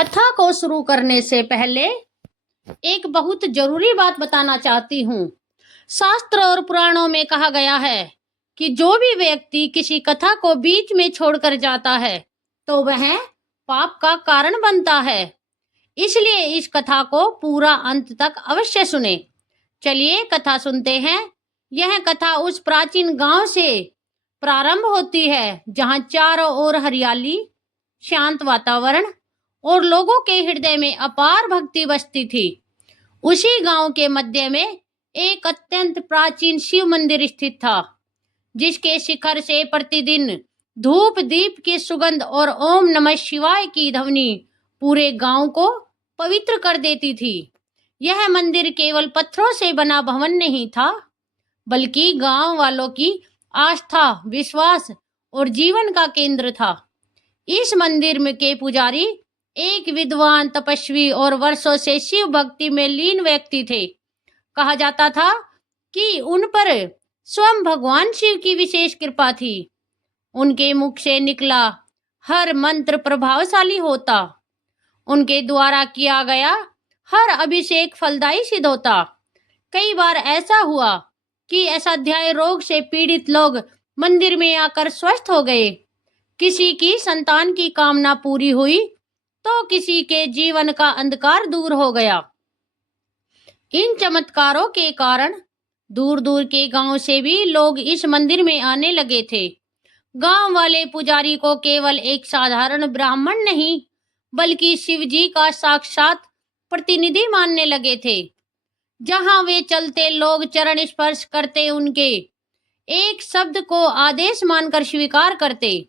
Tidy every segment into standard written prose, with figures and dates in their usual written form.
कथा को शुरू करने से पहले एक बहुत जरूरी बात बताना चाहती हूँ। शास्त्र और पुराणों में कहा गया है कि जो भी व्यक्ति किसी कथा को बीच में छोड़कर जाता है तो वह पाप का कारण बनता है। इसलिए इस कथा को पूरा अंत तक अवश्य सुने। चलिए कथा सुनते हैं। यह कथा उस प्राचीन गांव से प्रारंभ होती है जहां चारों ओर हरियाली, शांत वातावरण और लोगों के हृदय में अपार भक्ति बसती थी। उसी गांव के मध्य में एक अत्यंत प्राचीन शिव मंदिर स्थित था, जिसके शिखर से प्रतिदिन धूप दीप की सुगंध और ओम नमः शिवाय की ध्वनि पूरे गांव को पवित्र कर देती थी। यह मंदिर केवल पत्थरों से बना भवन नहीं था, बल्कि गांव वालों की आस्था, विश्वास और जीवन का केंद्र था। इस मंदिर में के पुजारी एक विद्वान, तपस्वी और वर्षों से शिव भक्ति में लीन व्यक्ति थे। कहा जाता था कि उन पर स्वयं भगवान शिव की विशेष कृपा थी। उनके मुख से निकला हर मंत्र प्रभावशाली होता। उनके द्वारा किया गया हर अभिषेक फलदायी सिद्ध होता। कई बार ऐसा हुआ कि असाध्य रोग से पीड़ित लोग मंदिर में आकर स्वस्थ हो गए। किसी की संतान की कामना पूरी हुई तो किसी के जीवन का अंधकार दूर हो गया। इन चमत्कारों के कारण दूर दूर के गांव से भी लोग इस मंदिर में आने लगे थे। गांव वाले पुजारी को केवल एक साधारण ब्राह्मण नहीं, बल्कि शिव जी का साक्षात प्रतिनिधि मानने लगे थे। जहां वे चलते लोग चरण स्पर्श करते, उनके एक शब्द को आदेश मानकर स्वीकार करते।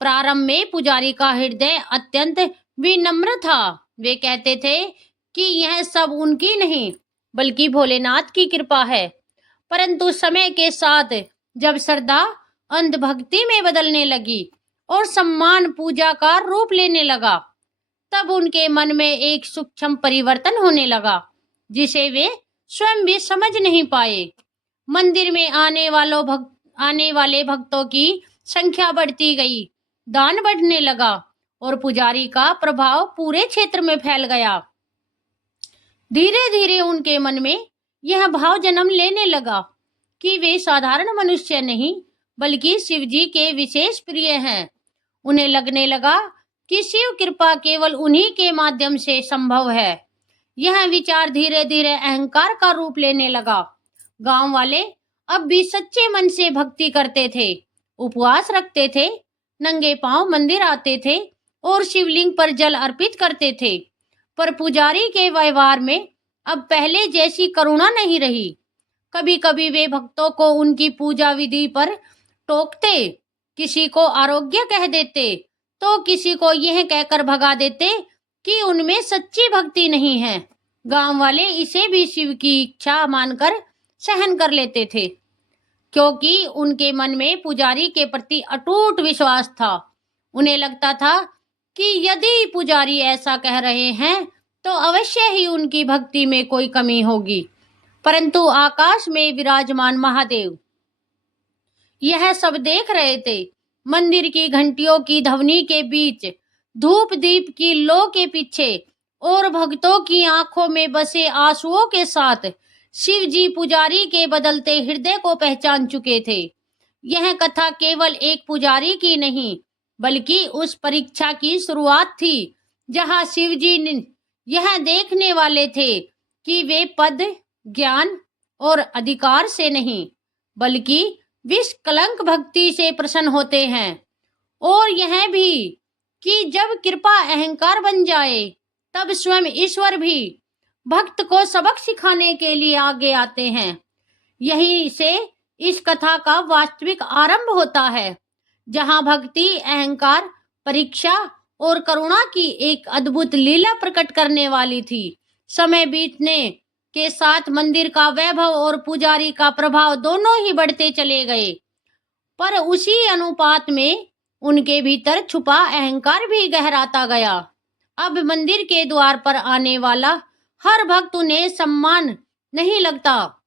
प्रारंभ में पुजारी का हृदय अत्यंत विनम्र था। वे कहते थे कि यह सब उनकी नहीं, बल्कि भोलेनाथ की कृपा है। परंतु समय के साथ जब श्रद्धा अंधभक्ति में बदलने लगी और सम्मान पूजा का रूप लेने लगा, तब उनके मन में एक सूक्ष्म परिवर्तन होने लगा, जिसे वे स्वयं भी समझ नहीं पाए। मंदिर में आने वाले भक्तों की संख्या बढ़ती गई, दान बढ़ने लगा और पुजारी का प्रभाव पूरे क्षेत्र में फैल गया। धीरे धीरे उनके मन में यह भाव जन्म लेने लगा कि वे साधारण मनुष्य नहीं, बल्कि शिव जी के विशेष प्रिय हैं। उन्हें लगने लगा कि शिव कृपा केवल उन्हीं के माध्यम से संभव है। यह विचार धीरे धीरे अहंकार का रूप लेने लगा। गांव वाले अब भी सच्चे मन से भक्ति करते थे, उपवास रखते थे, नंगे पांव मंदिर आते थे और शिवलिंग पर जल अर्पित करते थे। पर पुजारी के व्यवहार में अब पहले जैसी करुणा नहीं रही। कभी कभी वे भक्तों को उनकी पूजा विधि पर टोकते, किसी को आरोग्य कह देते तो किसी को यह कहकर भगा देते कि उनमें सच्ची भक्ति नहीं है। गांव वाले इसे भी शिव की इच्छा मानकर सहन कर लेते थे, क्योंकि उनके मन में पुजारी के प्रति अटूट विश्वास था। उन्हें लगता था कि यदि पुजारी ऐसा कह रहे हैं तो अवश्य ही उनकी भक्ति में कोई कमी होगी। परंतु आकाश में विराजमान महादेव यह सब देख रहे थे। मंदिर की घंटियों की ध्वनि के बीच, धूप दीप की लो के पीछे और भक्तों की आंखों में बसे आंसुओं के साथ शिव जी पुजारी के बदलते हृदय को पहचान चुके थे। यह कथा केवल एक पुजारी की नहीं, बल्कि उस परीक्षा की शुरुआत थी जहां शिव जी यह देखने वाले थे कि वे पद, ज्ञान और अधिकार से नहीं, बल्कि निष्कलंक भक्ति से प्रसन्न होते हैं। और यह भी कि जब कृपा अहंकार बन जाए, तब स्वयं ईश्वर भी भक्त को सबक सिखाने के लिए आगे आते हैं। यही से इस कथा का वास्तविक आरंभ होता है, जहां भक्ति, अहंकार, परीक्षा और करुणा की एक अद्भुत लीला प्रकट करने वाली थी। समय बीतने के साथ मंदिर का वैभव और पुजारी का प्रभाव दोनों ही बढ़ते चले गए, पर उसी अनुपात में उनके भीतर छुपा अहंकार भी गहराता गया। अब मंदिर के द्वार पर आने वाला हर भक्त उन्हें सम्मान नहीं लगता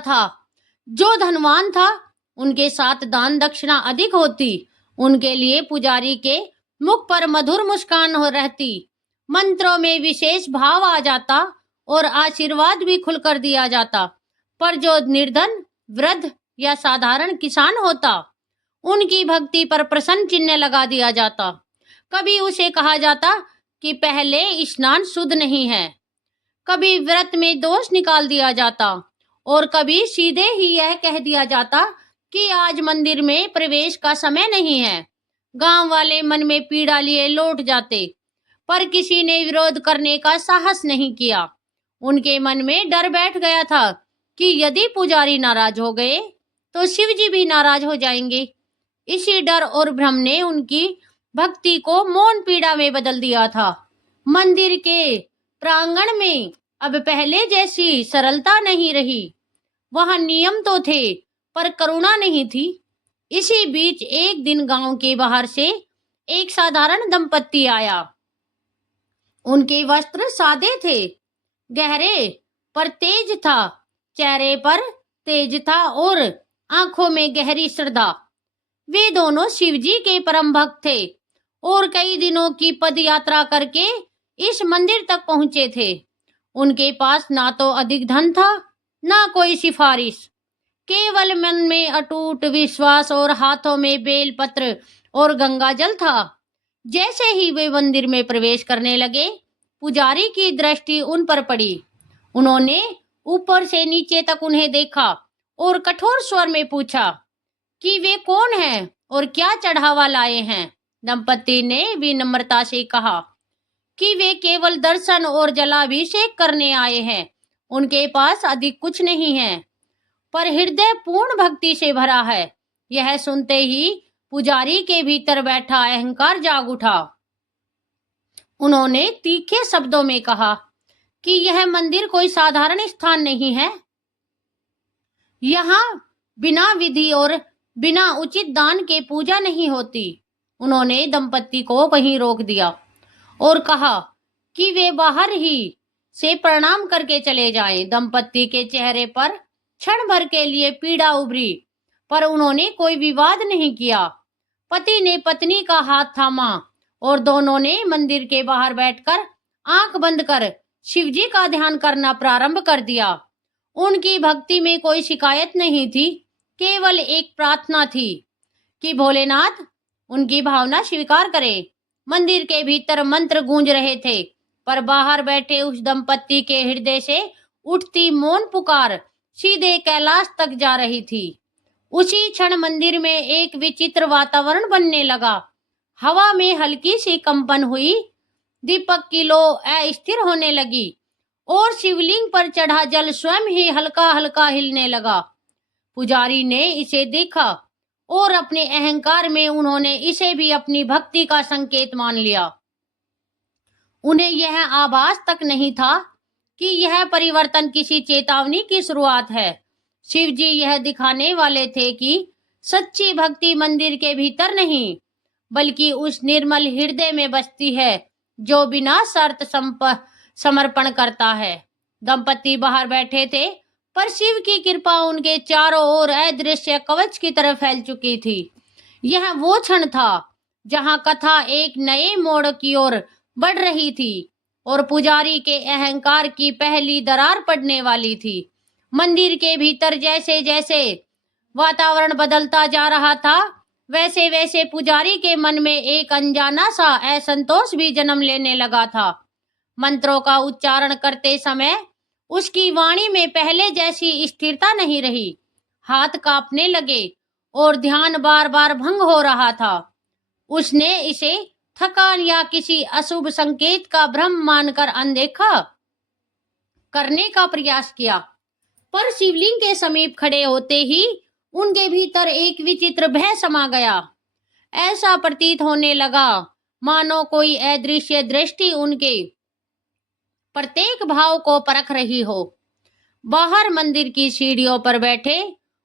था। जो धनवान था, उनके साथ दान दक्षिणा अधिक होती। उनके लिए पुजारी के मुख पर मधुर मुस्कान हो रहती, मंत्रों में विशेष भाव आ जाता और आशीर्वाद भी खुलकर दिया जाता। पर जो निर्धन, वृद्ध या साधारण किसान होता, उनकी भक्ति पर प्रश्न चिन्ह लगा दिया जाता। कभी उसे कहा जाता कि पहले स्नान शुद्ध नहीं है, कभी व्रत में दोष निकाल दिया जाता और कभी सीधे ही यह कह दिया जाता कि आज मंदिर में प्रवेश का समय नहीं है। गांव वाले मन में पीड़ा लिए लौट जाते, पर किसी ने विरोध करने का साहस नहीं किया। उनके मन में डर बैठ गया था कि यदि पुजारी नाराज हो गए तो शिव जी भी नाराज हो जाएंगे। इसी डर और भ्रम ने उनकी भक्ति को मौन पीड़ा में बदल दिया था। मंदिर के प्रांगण में अब पहले जैसी सरलता नहीं रही। वहां नियम तो थे, पर करुणा नहीं थी। इसी बीच एक दिन गांव के बाहर से एक साधारण दंपत्ति आया। उनके वस्त्र सादे थे, गहरे पर तेज था, चेहरे पर तेज था और आंखों में गहरी श्रद्धा। वे दोनों शिवजी के परम भक्त थे और कई दिनों की पद यात्रा करके इस मंदिर तक पहुंचे थे। उनके पास ना तो अधिक धन था, ना कोई सिफारिश, केवल मन में अटूट विश्वास और हाथों में बेलपत्र और गंगा जल था। जैसे ही वे मंदिर में प्रवेश करने लगे, पुजारी की दृष्टि उन पर पड़ी। उन्होंने ऊपर से नीचे तक उन्हें देखा और कठोर स्वर में पूछा कि वे कौन हैं और क्या चढ़ावा लाए हैं। दंपति ने विनम्रता से कहा कि वे केवल दर्शन और जलाभिषेक करने आए हैं, उनके पास अधिक कुछ नहीं है, पर हृदय पूर्ण भक्ति से भरा है। यह सुनते ही पुजारी के भीतर बैठा अहंकार जाग उठा। उन्होंने तीखे शब्दों में कहा कि यह मंदिर कोई साधारण स्थान नहीं है। यहाँ बिना विधि और बिना उचित दान के पूजा नहीं होती। उन्होंने दंपति को वहीं रोक दिया और कहा कि वे बाहर ही से प्रणाम करके चले जाएं। दंपति के चेहरे पर क्षण भर के लिए पीड़ा उभरी, पर उन्होंने कोई विवाद नहीं किया। पति ने पत्नी का हाथ थामा और दोनों ने मंदिर के बाहर बैठकर आंख बंद कर शिवजी का ध्यान करना प्रारंभ कर दिया। उनकी भक्ति में कोई शिकायत नहीं थी, केवल एक प्रार्थना थी कि भोलेनाथ उनकी भावना स्वीकार करे। मंदिर के भीतर मंत्र गूंज रहे थे, पर बाहर बैठे उस दंपत्ति के हृदय से उठती मौन पुकार सीधे कैलाश तक जा रही थी। उसी क्षण मंदिर में एक विचित्र वातावरण बनने लगा। हवा में हल्की सी कंपन हुई, दीपक की लो अस्थिर होने लगी और शिवलिंग पर चढ़ा जल स्वयं ही हल्का हल्का हिलने लगा। पुजारी ने इसे देखा और अपने अहंकार में उन्होंने इसे भी अपनी भक्ति का संकेत मान लिया। उन्हें यह आभास तक नहीं था कि यह परिवर्तन किसी चेतावनी की शुरुआत है। शिवजी यह दिखाने वाले थे कि सच्ची भक्ति मंदिर के भीतर नहीं, बल्कि उस निर्मल हृदय में बसती है जो बिना शर्त समर्पण करता है। दंपति बाहर बैठे थे, पर शिव की कृपा उनके चारों ओर अदृश्य कवच की तरह फैल चुकी थी। यह वो क्षण था जहां कथा एक नए मोड़ की ओर बढ़ रही थी और पुजारी के अहंकार की पहली दरार पड़ने वाली थी। मंदिर के भीतर जैसे जैसे वातावरण बदलता जा रहा था, वैसे वैसे पुजारी के मन में एक अनजाना सा असंतोष भी जन्म लेने लगा था। मंत्रों का उच्चारण करते समय उसकी वाणी में पहले जैसी स्थिरता नहीं रही। हाथ कांपने लगे और ध्यान बार बार भंग हो रहा था। उसने इसे थकान या किसी अशुभ संकेत का भ्रम मानकर अनदेखा करने का प्रयास किया, पर शिवलिंग के समीप खड़े होते ही उनके भीतर एक विचित्र भय समा गया। ऐसा प्रतीत होने लगा मानो कोई अदृश्य दृष्टि उनके प्रत्येक भाव को परख रही हो। बाहर मंदिर की सीढ़ियों पर बैठे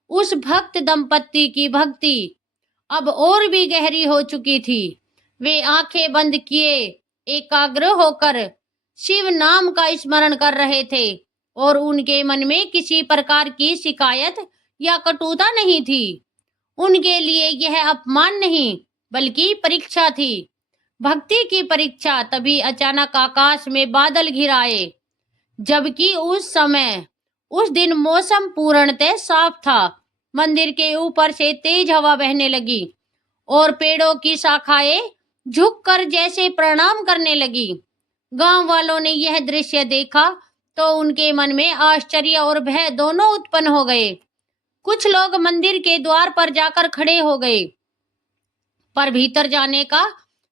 उस भक्त दंपत्ति की भक्ति अब और भी गहरी हो चुकी थी। वे आंखें बंद किए एकाग्र होकर शिव नाम का स्मरण कर रहे थे और उनके मन में किसी प्रकार की शिकायत या कटुता नहीं थी। उनके लिए यह अपमान नहीं, बल्कि परीक्षा थी। भक्ति की परीक्षा। तभी अचानक आकाश में बादल घिर आए, जबकि उस दिन मौसम पूर्णतः साफ था। मंदिर के ऊपर से तेज हवा बहने लगी और पेड़ों की शाखाएं झुककर जैसे प्रणाम करने लगी। गांव वालों ने यह दृश्य देखा तो उनके मन में आश्चर्य और भय दोनों उत्पन्न हो गए। कुछ लोग मंदिर के द्वार पर जाकर खड़े हो गए, पर भीतर जाने का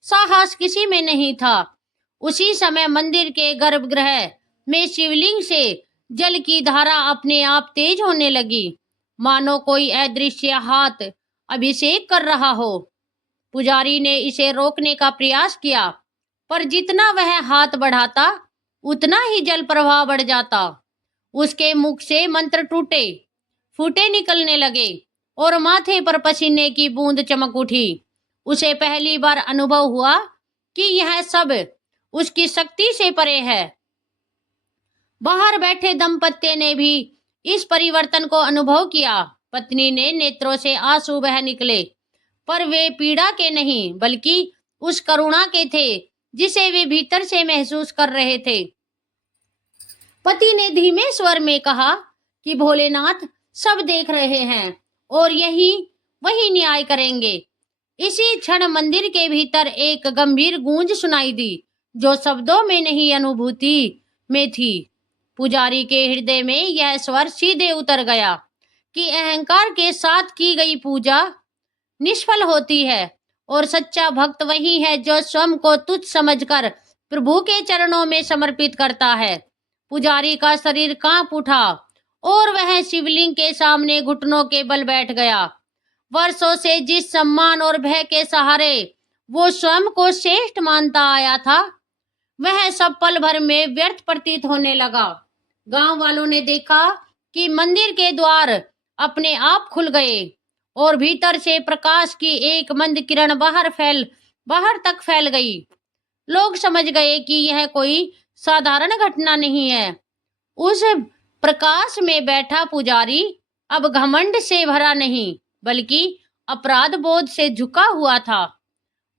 साहस किसी में नहीं था। उसी समय मंदिर के गर्भगृह में शिवलिंग से जल की धारा अपने आप तेज होने लगी, मानो कोई अदृश्य हाथ अभिषेक कर रहा हो। पुजारी ने इसे रोकने का प्रयास किया, पर जितना वह हाथ बढ़ाता उतना ही जल प्रवाह बढ़ जाता। उसके मुख से मंत्र टूटे फूटे निकलने लगे और माथे पर पसीने की बूंद चमक उठी। उसे पहली बार अनुभव हुआ कि यह सब उसकी शक्ति से परे है। बाहर बैठे दंपत्ति ने भी इस परिवर्तन को अनुभव किया। पत्नी ने नेत्रों से आंसू बह निकले, पर वे पीड़ा के नहीं बल्कि उस करुणा के थे जिसे वे भीतर से महसूस कर रहे थे। पति ने धीमे स्वर में कहा कि भोलेनाथ सब देख रहे हैं और वही न्याय करेंगे। इसी क्षण मंदिर के भीतर एक गंभीर गूंज सुनाई दी, जो शब्दों में नहीं अनुभूति में थी। पुजारी के हृदय में यह स्वर सीधे उतर गया कि अहंकार के साथ की गई पूजा निष्फल होती है और सच्चा भक्त वही है जो स्वयं को तुच्छ समझकर प्रभु के चरणों में समर्पित करता है। पुजारी का शरीर कांप उठा और वह शिवलिंग के सामने घुटनों के बल बैठ गया। वर्षों से जिस सम्मान और भय के सहारे वो स्वयं को श्रेष्ठ मानता आया था, वह सब पल भर में व्यर्थ प्रतीत होने लगा। गांव वालों ने देखा कि मंदिर के द्वार अपने आप खुल गए और भीतर से प्रकाश की एक मंद किरण बाहर तक फैल गई। लोग समझ गए कि यह कोई साधारण घटना नहीं है। उस प्रकाश में बैठा पुजारी अब घमंड से भरा नहीं बल्कि अपराध बोध से झुका हुआ था।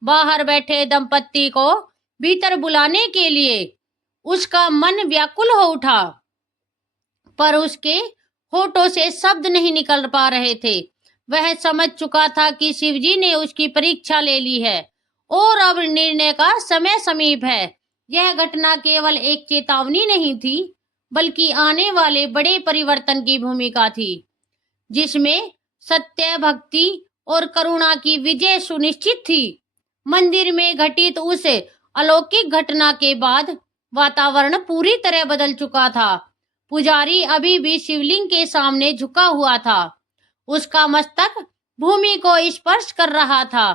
बाहर बैठे दंपत्ति को भीतर बुलाने के लिए उसका मन व्याकुल हो उठा, पर उसके होठों से शब्द नहीं निकल पा रहे थे। वह समझ चुका था कि शिवजी ने उसकी परीक्षा ले ली है और अब निर्णय का समय समीप है। यह घटना केवल एक चेतावनी नहीं थी, बल्कि आने वाले बड़े परिवर्तन की भूमिका थी, जिसमें सत्य, भक्ति और करुणा की विजय सुनिश्चित थी। मंदिर में घटित उस अलौकिक घटना के बाद वातावरण पूरी तरह बदल चुका था। पुजारी अभी भी शिवलिंग के सामने झुका हुआ था। उसका मस्तक भूमि को स्पर्श कर रहा था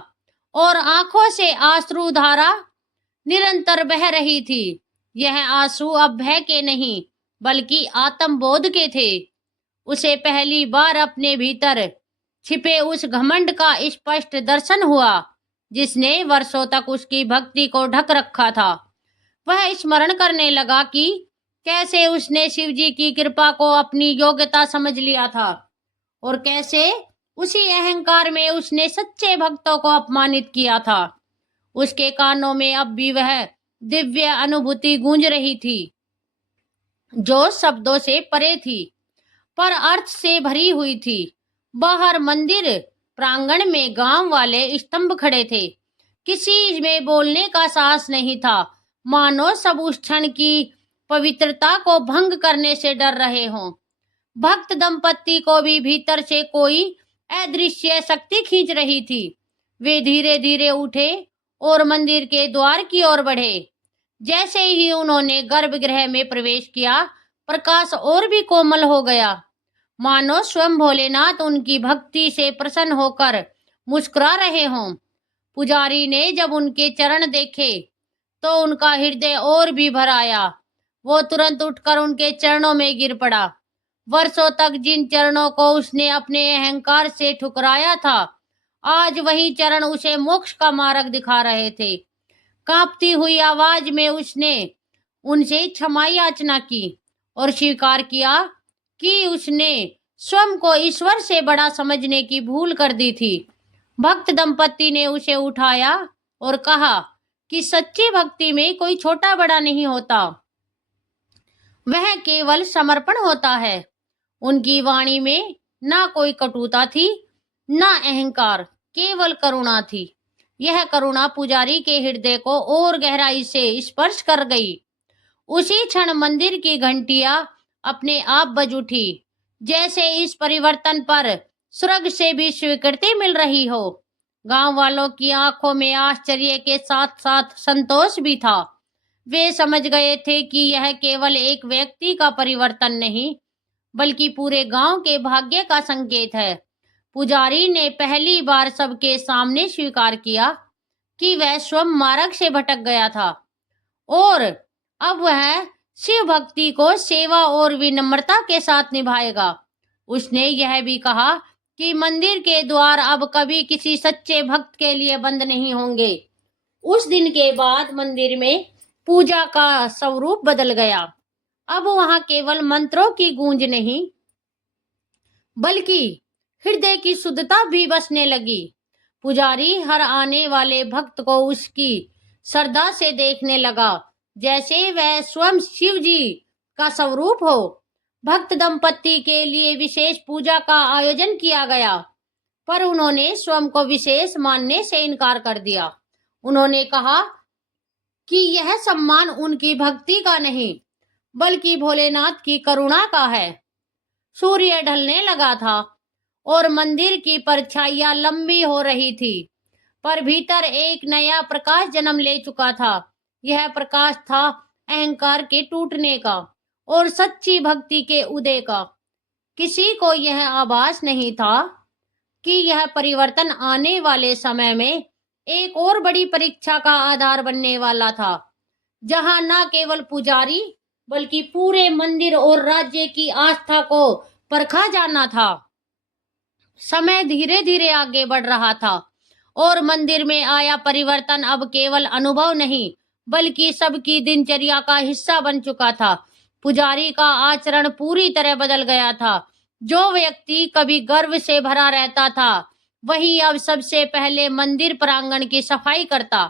और आंखों से आंसू धारा निरंतर बह रही थी। यह आंसू अब भय के नहीं बल्कि आत्मबोध के थे। उसे पहली बार अपने भीतर छिपे उस घमंड का स्पष्ट दर्शन हुआ जिसने वर्षों तक उसकी भक्ति को ढक रखा था। वह स्मरण करने लगा कि कैसे उसने शिवजी की कृपा को अपनी योग्यता समझ लिया था और कैसे उसी अहंकार में उसने सच्चे भक्तों को अपमानित किया था। उसके कानों में अब भी वह दिव्य अनुभूति गूंज रही थी, जो शब्दों से परे थी पर अर्थ से भरी हुई थी। बाहर मंदिर प्रांगण में गांव वाले स्तंभ खड़े थे। किसी में बोलने का साहस नहीं था, मानो सब उस क्षण की पवित्रता को भंग करने से डर रहे हों। भक्त दंपत्ति को भी भीतर से कोई अदृश्य शक्ति खींच रही थी। वे धीरे धीरे उठे और मंदिर के द्वार की ओर बढ़े। जैसे ही उन्होंने गर्भगृह में प्रवेश किया, प्रकाश और भी कोमल हो गया, मानो स्वयं भोलेनाथ उनकी भक्ति से प्रसन्न होकर मुस्कुरा रहे हों। पुजारी ने जब उनके चरण देखे तो उनका हृदय और भी भर आया। वो तुरंत उठकर उनके चरणों में गिर पड़ा। वर्षों तक जिन चरणों को उसने अपने अहंकार से ठुकराया था, आज वही चरण उसे मोक्ष का मार्ग दिखा रहे थे। कांपती हुई आवाज में उसने उनसे क्षमा याचना की और स्वीकार किया कि उसने स्वयं को ईश्वर से बड़ा समझने की भूल कर दी थी। भक्त दंपत्ति ने उसे उठाया और कहा कि सच्ची भक्ति में कोई छोटा बड़ा नहीं होता, वह केवल समर्पण होता है। उनकी वाणी में ना कोई कटुता थी, ना अहंकार, केवल करुणा थी। यह करुणा पुजारी के हृदय को और गहराई से स्पर्श कर गई। उसी क्षण मंदिर की घंटियां अपने आप बज उठी, जैसे इस परिवर्तन पर स्वर्ग से भी स्वीकृति मिल रही हो। गांव वालों की आंखों में आश्चर्य के साथ साथ संतोष भी था। वे समझ गए थे कि यह केवल एक व्यक्ति का परिवर्तन नहीं, बल्कि पूरे गांव के भाग्य का संकेत है। पुजारी ने पहली बार सबके सामने स्वीकार किया कि वह स्वयं मार्ग से भटक गया था और अब वह शिव भक्ति को सेवा और विनम्रता के साथ निभाएगा। उसने यह भी कहा कि मंदिर के द्वार अब कभी किसी सच्चे भक्त के लिए बंद नहीं होंगे। उस दिन के बाद मंदिर में पूजा का स्वरूप बदल गया। अब वहां केवल मंत्रों की गूंज नहीं, बल्कि हृदय की शुद्धता भी बसने लगी। पुजारी हर आने वाले भक्त को उसकी श्रद्धा से देखने लगा, जैसे वह स्वयं शिव जी का स्वरूप हो। भक्त दंपति के लिए विशेष पूजा का आयोजन किया गया, पर उन्होंने स्वयं को विशेष मानने से इनकार कर दिया। उन्होंने कहा कि यह सम्मान उनकी भक्ति का नहीं, बल्कि भोलेनाथ की करुणा का है। सूर्य ढलने लगा था और मंदिर की परछाइयां लंबी हो रही थी, पर भीतर एक नया प्रकाश जन्म ले चुका था। यह प्रकाश था अहंकार के टूटने का और सच्ची भक्ति के उदय का। किसी को यह आभास नहीं था कि यह परिवर्तन आने वाले समय में एक और बड़ी परीक्षा का आधार बनने वाला था, जहां न केवल पुजारी बल्कि पूरे मंदिर और राज्य की आस्था को परखा जाना था। समय धीरे धीरे आगे बढ़ रहा था और मंदिर में आया परिवर्तन अब केवल अनुभव नहीं, बल्कि सबकी दिनचर्या का हिस्सा बन चुका था। पुजारी का आचरण पूरी तरह बदल गया था। जो व्यक्ति कभी गर्व से भरा रहता था, वही अब सबसे पहले मंदिर प्रांगण की सफाई करता,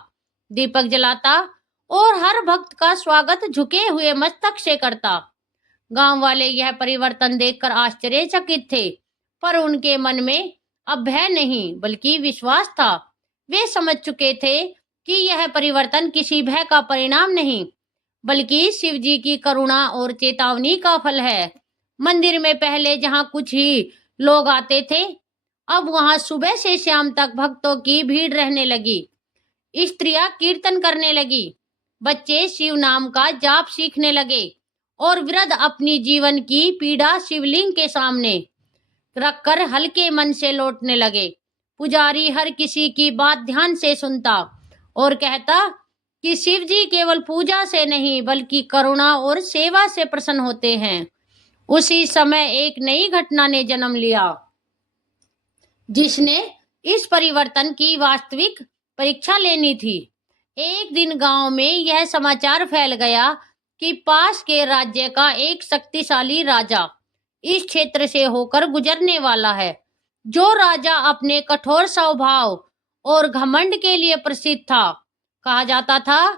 दीपक जलाता और हर भक्त का स्वागत झुके हुए मस्तक से करता। गांव वाले यह परिवर्तन देखकर आश्चर्यचकित थे, पर उनके मन में अब भय नहीं बल्कि विश्वास था। वे समझ चुके थे कि यह परिवर्तन किसी भय का परिणाम नहीं, बल्कि शिव जी की करुणा और चेतावनी का फल है। मंदिर में पहले जहां कुछ ही लोग आते थे, अब वहां सुबह से शाम तक भक्तों की भीड़ रहने लगी। स्त्रियां कीर्तन करने लगी, बच्चे शिव नाम का जाप सीखने लगे और वृद्ध अपनी जीवन की पीड़ा शिवलिंग के सामने रखकर हल्के मन से लौटने लगे। पुजारी हर किसी की बात ध्यान से सुनता और कहता कि शिव जी केवल पूजा से नहीं बल्कि करुणा और सेवा से प्रसन्न होते हैं। उसी समय एक नई घटना ने जन्म लिया, जिसने इस परिवर्तन की वास्तविक परीक्षा लेनी थी। एक दिन गांव में यह समाचार फैल गया कि पास के राज्य का एक शक्तिशाली राजा इस क्षेत्र से होकर गुजरने वाला है। जो राजा अपने कठोर स्वभाव और घमंड के लिए प्रसिद्ध था। कहा जाता था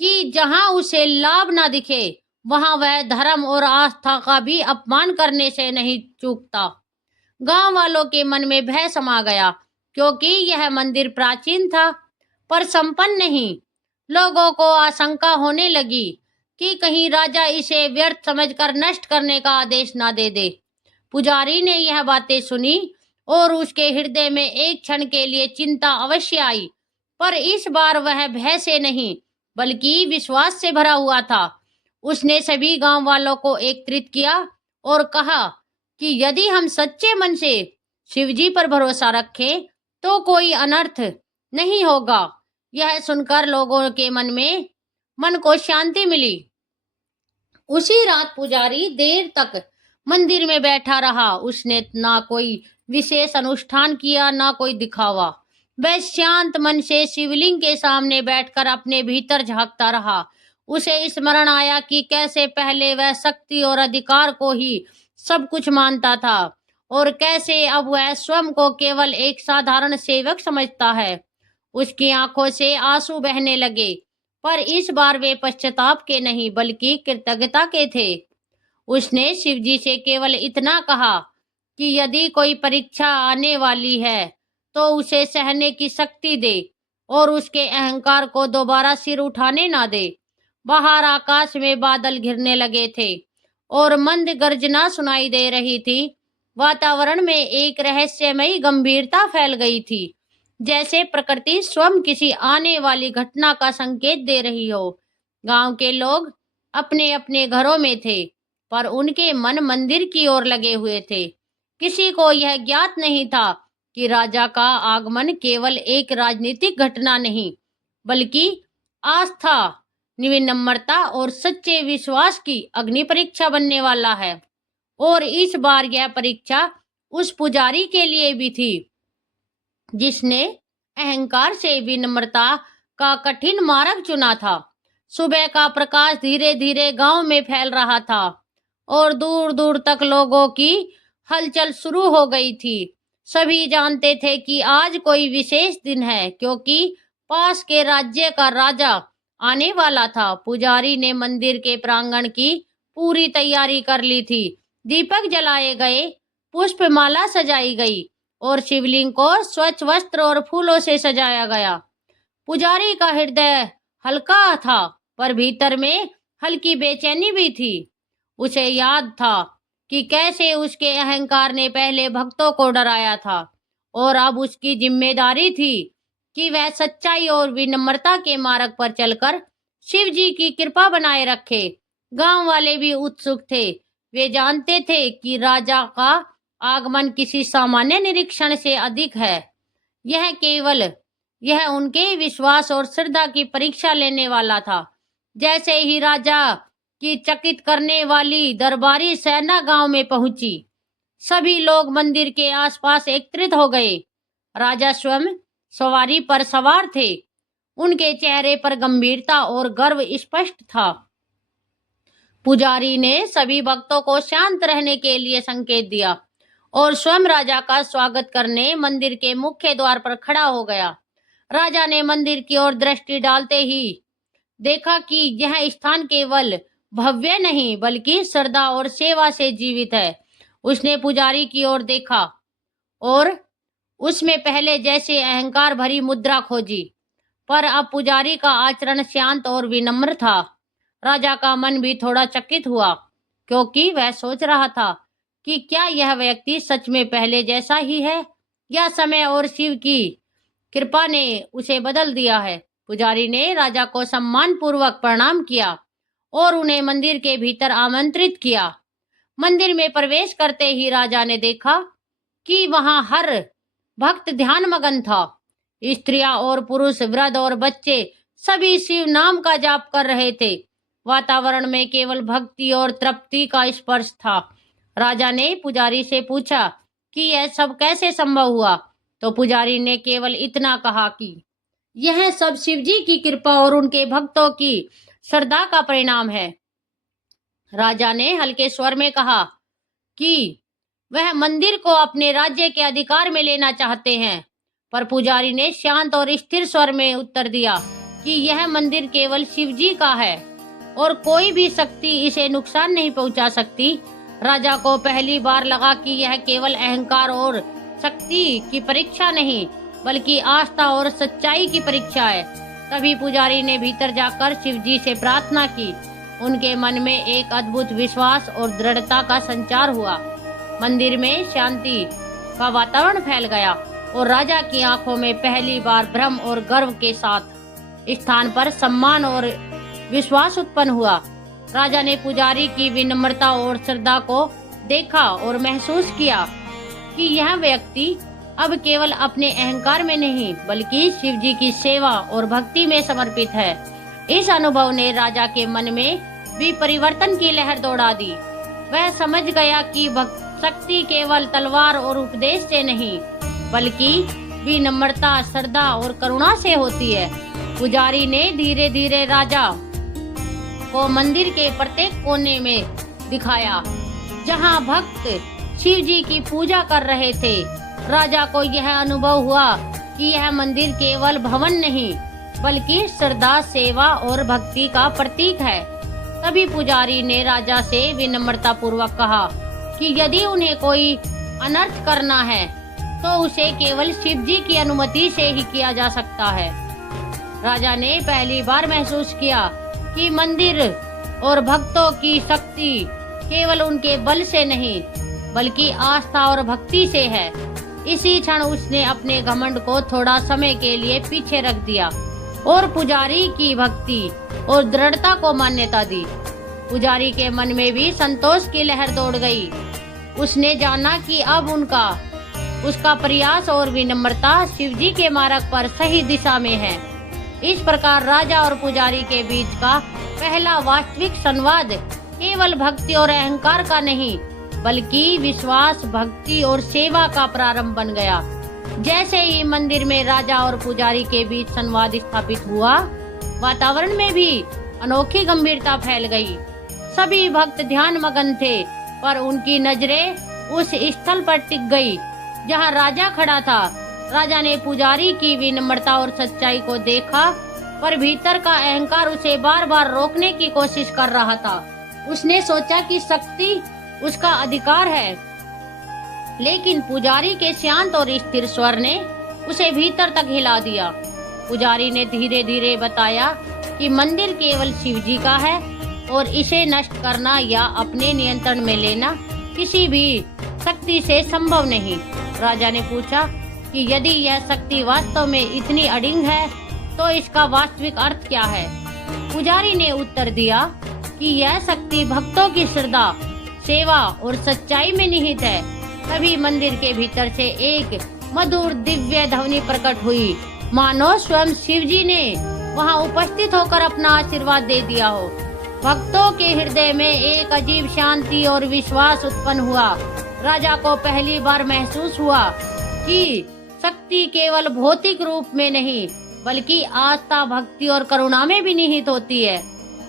कि जहां उसे लाभ ना दिखे, वहां वह धर्म और आस्था का भी अपमान करने से नहीं चूकता। गांव वालों के मन में भय समा गया, क्योंकि यह मंदिर प्राचीन था पर संपन्न नहीं। लोगों को आशंका होने लगी कि कहीं राजा इसे व्यर्थ समझकर नष्ट करने का आदेश ना दे दे। पुजारी ने यह बातें सुनी और उसके हृदय में एक क्षण के लिए चिंता अवश्य आई, पर इस बार वह भय से नहीं बल्कि विश्वास से भरा हुआ था। उसने सभी गांव वालों को एकत्रित किया और कहा कि यदि हम सच्चे मन से शिवजी पर भरोसा रखें तो कोई अनर्थ नहीं होगा। यह सुनकर लोगों के मन को शांति मिली। उसी रात पुजारी देर तक मंदिर में बैठा रहा। उसने ना कोई विशेष अनुष्ठान किया, ना कोई दिखावा। वह शांत मन से शिवलिंग के सामने बैठकर अपने भीतर झांकता रहा। उसे स्मरण आया कि कैसे पहले वह शक्ति और अधिकार को ही सब कुछ मानता था और कैसे अब वह स्वयं को केवल एक साधारण सेवक समझता है। उसकी आंखों से आंसू बहने लगे, पर इस बार वे पश्चाताप के नहीं बल्कि कृतज्ञता के थे। उसने शिवजी से केवल इतना कहा कि यदि कोई परीक्षा आने वाली है तो उसे सहने की शक्ति दे और उसके अहंकार को दोबारा सिर उठाने ना दे। बाहर आकाश में बादल घिरने लगे थे और मंद गर्जना सुनाई दे रही थी। वातावरण में एक रहस्यमयी गंभीरता फैल गई थी, जैसे प्रकृति स्वयं किसी आने वाली घटना का संकेत दे रही हो। गांव के लोग अपने अपने घरों में थे, पर उनके मन मंदिर की ओर लगे हुए थे। किसी को यह ज्ञात नहीं था कि राजा का आगमन केवल एक राजनीतिक घटना नहीं, बल्कि आस्था, विनम्रता और सच्चे विश्वास की अग्नि परीक्षा बनने वाला है। और इस बार यह परीक्षा उस पुजारी के लिए भी थी जिसने अहंकार से विनम्रता का कठिन मार्ग चुना था। सुबह का प्रकाश धीरे धीरे गांव में फैल रहा था और दूर दूर तक लोगों की हलचल शुरू हो गई थी। सभी जानते थे कि आज कोई विशेष दिन है, क्योंकि पास के राज्य का राजा आने वाला था। पुजारी ने मंदिर के प्रांगण की पूरी तैयारी कर ली थी। दीपक जलाए गए, पुष्पमाला सजाई गई और शिवलिंग को स्वच्छ वस्त्र और फूलों से सजाया गया। पुजारी का हृदय हल्का था, पर भीतर में हल्की बेचैनी भी थी। उसे याद था कि कैसे उसके अहंकार ने पहले भक्तों को डराया था और अब उसकी जिम्मेदारी थी कि वह सच्चाई और विनम्रता के मार्ग पर चलकर शिव जी की कृपा बनाए रखे। गांव वाले भी उत्सुक थे। वे जानते थे कि राजा का आगमन किसी सामान्य निरीक्षण से अधिक है। यह उनके विश्वास और श्रद्धा की परीक्षा लेने वाला था। जैसे ही राजा की चकित करने वाली दरबारी सेना गांव में पहुंची, सभी लोग मंदिर के आसपास एकत्रित हो गए। राजा स्वयं सवारी पर सवार थे। उनके चेहरे पर गंभीरता और गर्व स्पष्ट था। पुजारी ने सभी भक्तों को शांत रहने के लिए संकेत दिया और स्वयं राजा का स्वागत करने मंदिर के मुख्य द्वार पर खड़ा हो गया। राजा ने मंदिर की ओर दृष्टि डालते ही देखा कि यह स्थान केवल भव्य नहीं बल्कि श्रद्धा और सेवा से जीवित है। उसने पुजारी की ओर देखा और उसमें पहले जैसे अहंकार भरी मुद्रा खोजी, पर अब पुजारी का आचरण शांत और विनम्र था। राजा का मन भी थोड़ा चकित हुआ, क्योंकि वह सोच रहा था कि क्या यह व्यक्ति सच में पहले जैसा ही है या समय और शिव की कृपा ने उसे बदल दिया है। पुजारी ने राजा को सम्मान पूर्वक प्रणाम किया और उन्हें मंदिर के भीतर आमंत्रित किया। मंदिर में प्रवेश करते ही राजा ने देखा कि वहां हर भक्त ध्यान मगन था। स्त्रियां और पुरुष, वृद्ध और बच्चे सभी शिव नाम का जाप कर रहे थे। वातावरण में केवल भक्ति और तृप्ति का स्पर्श था। राजा ने पुजारी से पूछा कि यह सब कैसे संभव हुआ, तो पुजारी ने केवल इतना कहा कि यह सब शिवजी की कृपा और उनके भक्तों की श्रद्धा का परिणाम है। राजा ने हल्के स्वर में कहा कि वह मंदिर को अपने राज्य के अधिकार में लेना चाहते हैं, पर पुजारी ने शांत और स्थिर स्वर में उत्तर दिया कि यह मंदिर केवल शिवजी का है और कोई भी शक्ति इसे नुकसान नहीं पहुंचा सकती। राजा को पहली बार लगा कि यह केवल अहंकार और शक्ति की परीक्षा नहीं बल्कि आस्था और सच्चाई की परीक्षा है। तभी पुजारी ने भीतर जाकर शिवजी से प्रार्थना की। उनके मन में एक अद्भुत विश्वास और दृढ़ता का संचार हुआ। मंदिर में शांति का वातावरण फैल गया और राजा की आंखों में पहली बार भ्रम और गर्व के साथ स्थान पर सम्मान और विश्वास उत्पन्न हुआ। राजा ने पुजारी की विनम्रता और श्रद्धा को देखा और महसूस किया कि यह व्यक्ति अब केवल अपने अहंकार में नहीं बल्कि शिवजी की सेवा और भक्ति में समर्पित है। इस अनुभव ने राजा के मन में भी परिवर्तन की लहर दौड़ा दी। वह समझ गया कि शक्ति केवल तलवार और उपदेश से नहीं बल्कि विनम्रता, श्रद्धा और करुणा से होती है। पुजारी ने धीरे धीरे राजा को मंदिर के प्रत्येक कोने में दिखाया जहां भक्त शिव जी की पूजा कर रहे थे। राजा को यह अनुभव हुआ कि यह मंदिर केवल भवन नहीं बल्कि श्रद्धा, सेवा और भक्ति का प्रतीक है। तभी पुजारी ने राजा से विनम्रता पूर्वक कहा कि यदि उन्हें कोई अनर्थ करना है तो उसे केवल शिव जी की अनुमति से ही किया जा सकता है। राजा ने पहली बार महसूस किया कि मंदिर और भक्तों की शक्ति केवल उनके बल से नहीं बल्कि आस्था और भक्ति से है। इसी क्षण उसने अपने घमंड को थोड़ा समय के लिए पीछे रख दिया और पुजारी की भक्ति और दृढ़ता को मान्यता दी। पुजारी के मन में भी संतोष की लहर दौड़ गई। उसने जाना कि अब उसका प्रयास और विनम्रता शिवजी के मार्ग पर सही दिशा में है। इस प्रकार राजा और पुजारी के बीच का पहला वास्तविक संवाद केवल भक्ति और अहंकार का नहीं बल्कि विश्वास, भक्ति और सेवा का प्रारंभ बन गया। जैसे ही मंदिर में राजा और पुजारी के बीच संवाद स्थापित हुआ, वातावरण में भी अनोखी गंभीरता फैल गई। सभी भक्त ध्यान मगन थे, पर उनकी नजरें उस स्थल पर टिक गई जहां राजा खड़ा था। राजा ने पुजारी की विनम्रता और सच्चाई को देखा, पर भीतर का अहंकार उसे बार बार रोकने की कोशिश कर रहा था। उसने सोचा कि शक्ति उसका अधिकार है, लेकिन पुजारी के शांत और स्थिर स्वर ने उसे भीतर तक हिला दिया। पुजारी ने धीरे धीरे बताया कि मंदिर केवल शिव जी का है और इसे नष्ट करना या अपने नियंत्रण में लेना किसी भी शक्ति से संभव नहीं। राजा ने पूछा कि यदि यह शक्ति वास्तव में इतनी अडिग है तो इसका वास्तविक अर्थ क्या है। पुजारी ने उत्तर दिया कि यह शक्ति भक्तों की श्रद्धा, सेवा और सच्चाई में निहित है। तभी मंदिर के भीतर से एक मधुर दिव्य ध्वनि प्रकट हुई, मानो स्वयं शिव जी ने वहां उपस्थित होकर अपना आशीर्वाद दे दिया हो। भक्तों के हृदय में एक अजीब शांति और विश्वास उत्पन्न हुआ। राजा को पहली बार महसूस हुआ कि शक्ति केवल भौतिक रूप में नहीं बल्कि आस्था, भक्ति और करुणा में भी निहित होती है।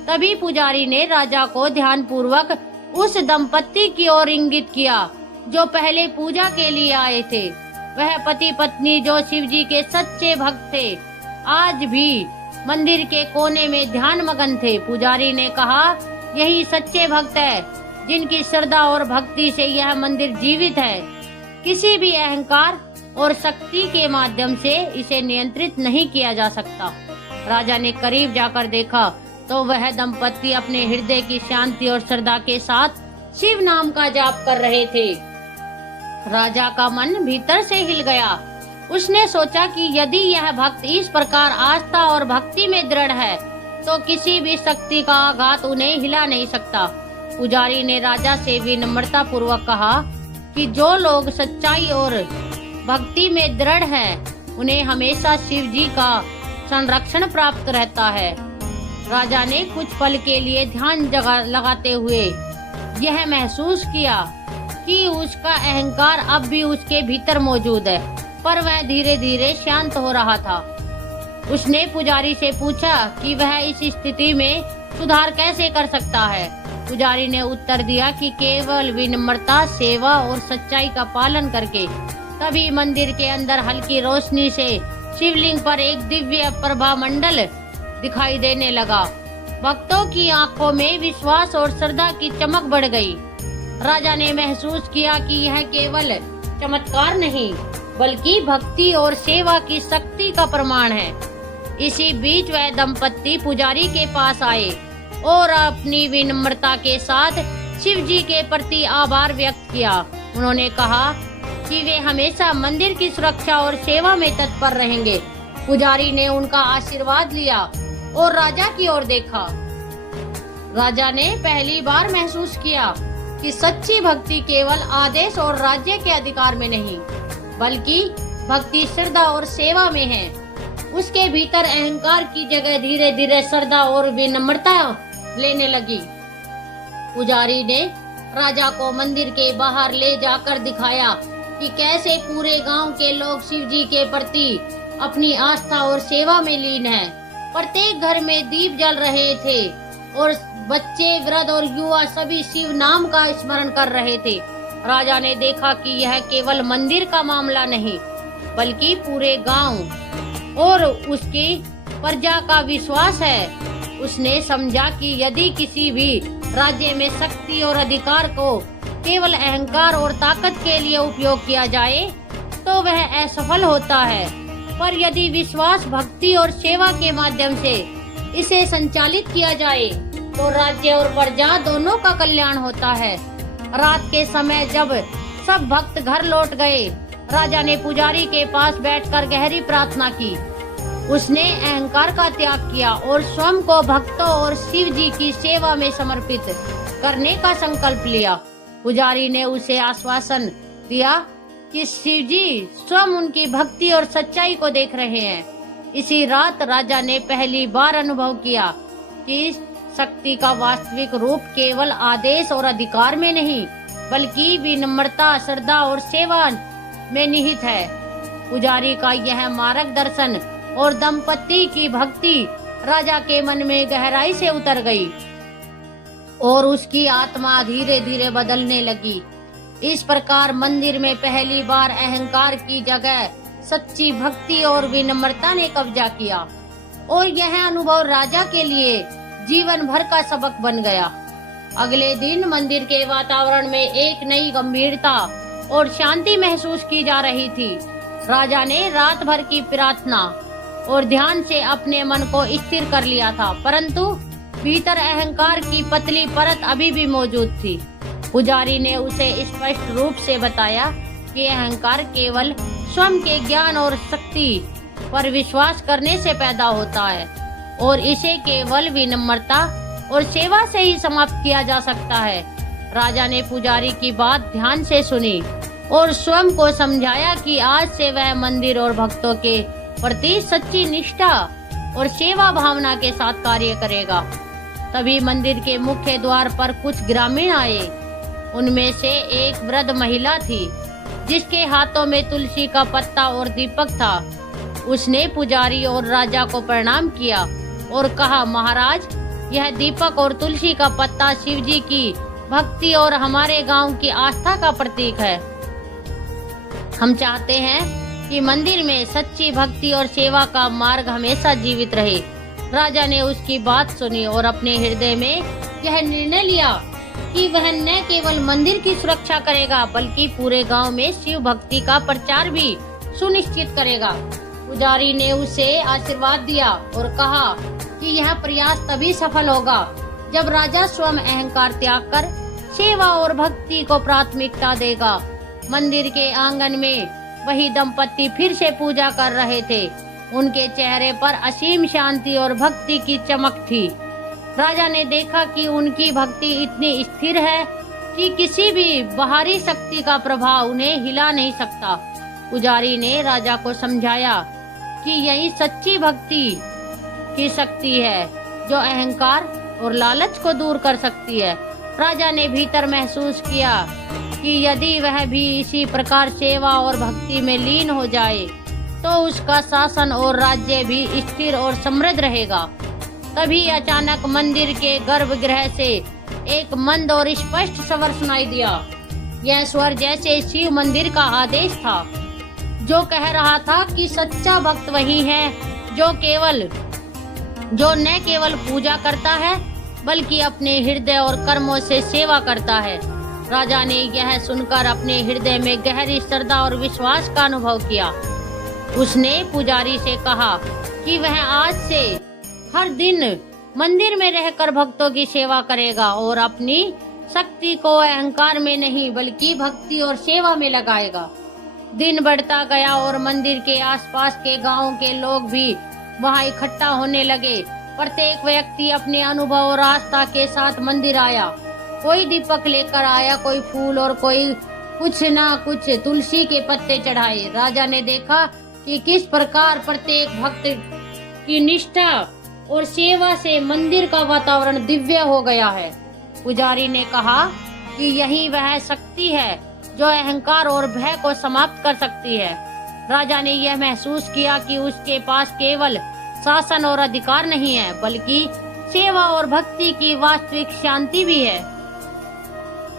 तभी पुजारी ने राजा को ध्यान पूर्वक उस दंपत्ति की ओर इंगित किया जो पहले पूजा के लिए आए थे। वह पति पत्नी जो शिव जी के सच्चे भक्त थे, आज भी मंदिर के कोने में ध्यान मगन थे। पुजारी ने कहा, यही सच्चे भक्त है जिनकी श्रद्धा और भक्ति से यह मंदिर जीवित है। किसी भी अहंकार और शक्ति के माध्यम से इसे नियंत्रित नहीं किया जा सकता। राजा ने करीब जाकर देखा तो वह दंपत्ति अपने हृदय की शांति और श्रद्धा के साथ शिव नाम का जाप कर रहे थे। राजा का मन भीतर से हिल गया। उसने सोचा कि यदि यह भक्त इस प्रकार आस्था और भक्ति में दृढ़ है तो किसी भी शक्ति का आघात उन्हें हिला नहीं सकता। पुजारी ने राजा से विनम्रता पूर्वक कहा कि जो लोग सच्चाई और भक्ति में दृढ़ हैं, उन्हें हमेशा शिव जी का संरक्षण प्राप्त रहता है। राजा ने कुछ पल के लिए ध्यान लगाते हुए यह महसूस किया कि उसका अहंकार अब भी उसके भीतर मौजूद है, पर वह धीरे धीरे शांत हो रहा था। उसने पुजारी से पूछा कि वह इस स्थिति में सुधार कैसे कर सकता है। पुजारी ने उत्तर दिया कि केवल विनम्रता, सेवा और सच्चाई का पालन करके। तभी मंदिर के अंदर हल्की रोशनी से शिवलिंग पर एक दिव्य प्रभा मंडल दिखाई देने लगा। भक्तों की आंखों में विश्वास और श्रद्धा की चमक बढ़ गई। राजा ने महसूस किया कि यह केवल चमत्कार नहीं बल्कि भक्ति और सेवा की शक्ति का प्रमाण है। इसी बीच वह दंपत्ति पुजारी के पास आए और अपनी विनम्रता के साथ शिव जी के प्रति आभार व्यक्त किया। उन्होंने कहा कि वे हमेशा मंदिर की सुरक्षा और सेवा में तत्पर रहेंगे। पुजारी ने उनका आशीर्वाद लिया और राजा की ओर देखा। राजा ने पहली बार महसूस किया कि सच्ची भक्ति केवल आदेश और राज्य के अधिकार में नहीं बल्कि भक्ति, श्रद्धा और सेवा में है। उसके भीतर अहंकार की जगह धीरे धीरे श्रद्धा और विनम्रता लेने लगी। पुजारी ने राजा को मंदिर के बाहर ले जाकर दिखाया कि कैसे पूरे गांव के लोग शिव जी के प्रति अपनी आस्था और सेवा में लीन हैं। प्रत्येक घर में दीप जल रहे थे और बच्चे, वृद्ध और युवा सभी शिव नाम का स्मरण कर रहे थे। राजा ने देखा कि यह केवल मंदिर का मामला नहीं बल्कि पूरे गांव और उसकी प्रजा का विश्वास है। उसने समझा कि यदि किसी भी राज्य में शक्ति और अधिकार को केवल अहंकार और ताकत के लिए उपयोग किया जाए तो वह असफल होता है, पर यदि विश्वास, भक्ति और सेवा के माध्यम से इसे संचालित किया जाए तो राज्य और प्रजा दोनों का कल्याण होता है। रात के समय जब सब भक्त घर लौट गए, राजा ने पुजारी के पास बैठकर गहरी प्रार्थना की। उसने अहंकार का त्याग किया और स्वयं को भक्तों और शिव जी की सेवा में समर्पित करने का संकल्प लिया। पुजारी ने उसे आश्वासन दिया कि शिव जी स्वयं उनकी भक्ति और सच्चाई को देख रहे हैं। इसी रात राजा ने पहली बार अनुभव किया कि शक्ति का वास्तविक रूप केवल आदेश और अधिकार में नहीं, बल्कि विनम्रता, श्रद्धा और सेवा में निहित है। पुजारी का यह मार्गदर्शन और दंपति की भक्ति राजा के मन में गहराई से उतर गई और उसकी आत्मा धीरे धीरे बदलने लगी। इस प्रकार मंदिर में पहली बार अहंकार की जगह सच्ची भक्ति और विनम्रता ने कब्जा किया और यह अनुभव राजा के लिए जीवन भर का सबक बन गया। अगले दिन मंदिर के वातावरण में एक नई गंभीरता और शांति महसूस की जा रही थी। राजा ने रात भर की प्रार्थना और ध्यान से अपने मन को स्थिर कर लिया था, परंतु भीतर अहंकार की पतली परत अभी भी मौजूद थी। पुजारी ने उसे स्पष्ट रूप से बताया कि अहंकार केवल स्वयं के ज्ञान और शक्ति पर विश्वास करने से पैदा होता है और इसे केवल विनम्रता और सेवा से ही समाप्त किया जा सकता है। राजा ने पुजारी की बात ध्यान से सुनी और स्वयं को समझाया कि आज से वह मंदिर और भक्तों के प्रति सच्ची निष्ठा और सेवा भावना के साथ कार्य करेगा। तभी मंदिर के मुख्य द्वार पर कुछ ग्रामीण आए। उनमें से एक वृद्ध महिला थी जिसके हाथों में तुलसी का पत्ता और दीपक था। उसने पुजारी और राजा को प्रणाम किया और कहा, महाराज, यह दीपक और तुलसी का पत्ता शिव जी की भक्ति और हमारे गांव की आस्था का प्रतीक है। हम चाहते हैं कि मंदिर में सच्ची भक्ति और सेवा का मार्ग हमेशा जीवित रहे। राजा ने उसकी बात सुनी और अपने हृदय में यह निर्णय लिया कि वह न केवल मंदिर की सुरक्षा करेगा, बल्कि पूरे गांव में शिव भक्ति का प्रचार भी सुनिश्चित करेगा। पुजारी ने उसे आशीर्वाद दिया और कहा कि यह प्रयास तभी सफल होगा जब राजा स्वयं अहंकार त्याग कर सेवा और भक्ति को प्राथमिकता देगा। मंदिर के आंगन में वही दंपति फिर से पूजा कर रहे थे। उनके चेहरे पर असीम शांति और भक्ति की चमक थी। राजा ने देखा कि उनकी भक्ति इतनी स्थिर है कि किसी भी बाहरी शक्ति का प्रभाव उन्हें हिला नहीं सकता। पुजारी ने राजा को समझाया कि यही सच्ची भक्ति की शक्ति है जो अहंकार और लालच को दूर कर सकती है। राजा ने भीतर महसूस किया कि यदि वह भी इसी प्रकार सेवा और भक्ति में लीन हो जाए तो उसका शासन और राज्य भी स्थिर और समृद्ध रहेगा। तभी अचानक मंदिर के गर्भगृह से एक मंद और स्पष्ट स्वर सुनाई दिया। यह स्वर जैसे शिव मंदिर का आदेश था, जो कह रहा था कि सच्चा भक्त वही है जो न केवल पूजा करता है बल्कि अपने हृदय और कर्मों से सेवा करता है। राजा ने यह सुनकर अपने हृदय में गहरी श्रद्धा और विश्वास का अनुभव किया। उसने पुजारी से कहा कि वह आज से हर दिन मंदिर में रहकर भक्तों की सेवा करेगा और अपनी शक्ति को अहंकार में नहीं बल्कि भक्ति और सेवा में लगाएगा। दिन बढ़ता गया और मंदिर के आसपास के गांव के लोग भी वहां इकट्ठा होने लगे। प्रत्येक व्यक्ति अपने अनुभव और आस्था के साथ मंदिर आया। कोई दीपक लेकर आया, कोई फूल और कोई कुछ ना कुछ तुलसी के पत्ते चढ़ाए। राजा ने देखा कि किस प्रकार प्रत्येक भक्त की निष्ठा और सेवा से मंदिर का वातावरण दिव्य हो गया है। पुजारी ने कहा कि यही वह शक्ति है जो अहंकार और भय को समाप्त कर सकती है। राजा ने यह महसूस किया कि उसके पास केवल शासन और अधिकार नहीं है बल्कि सेवा और भक्ति की वास्तविक शांति भी है।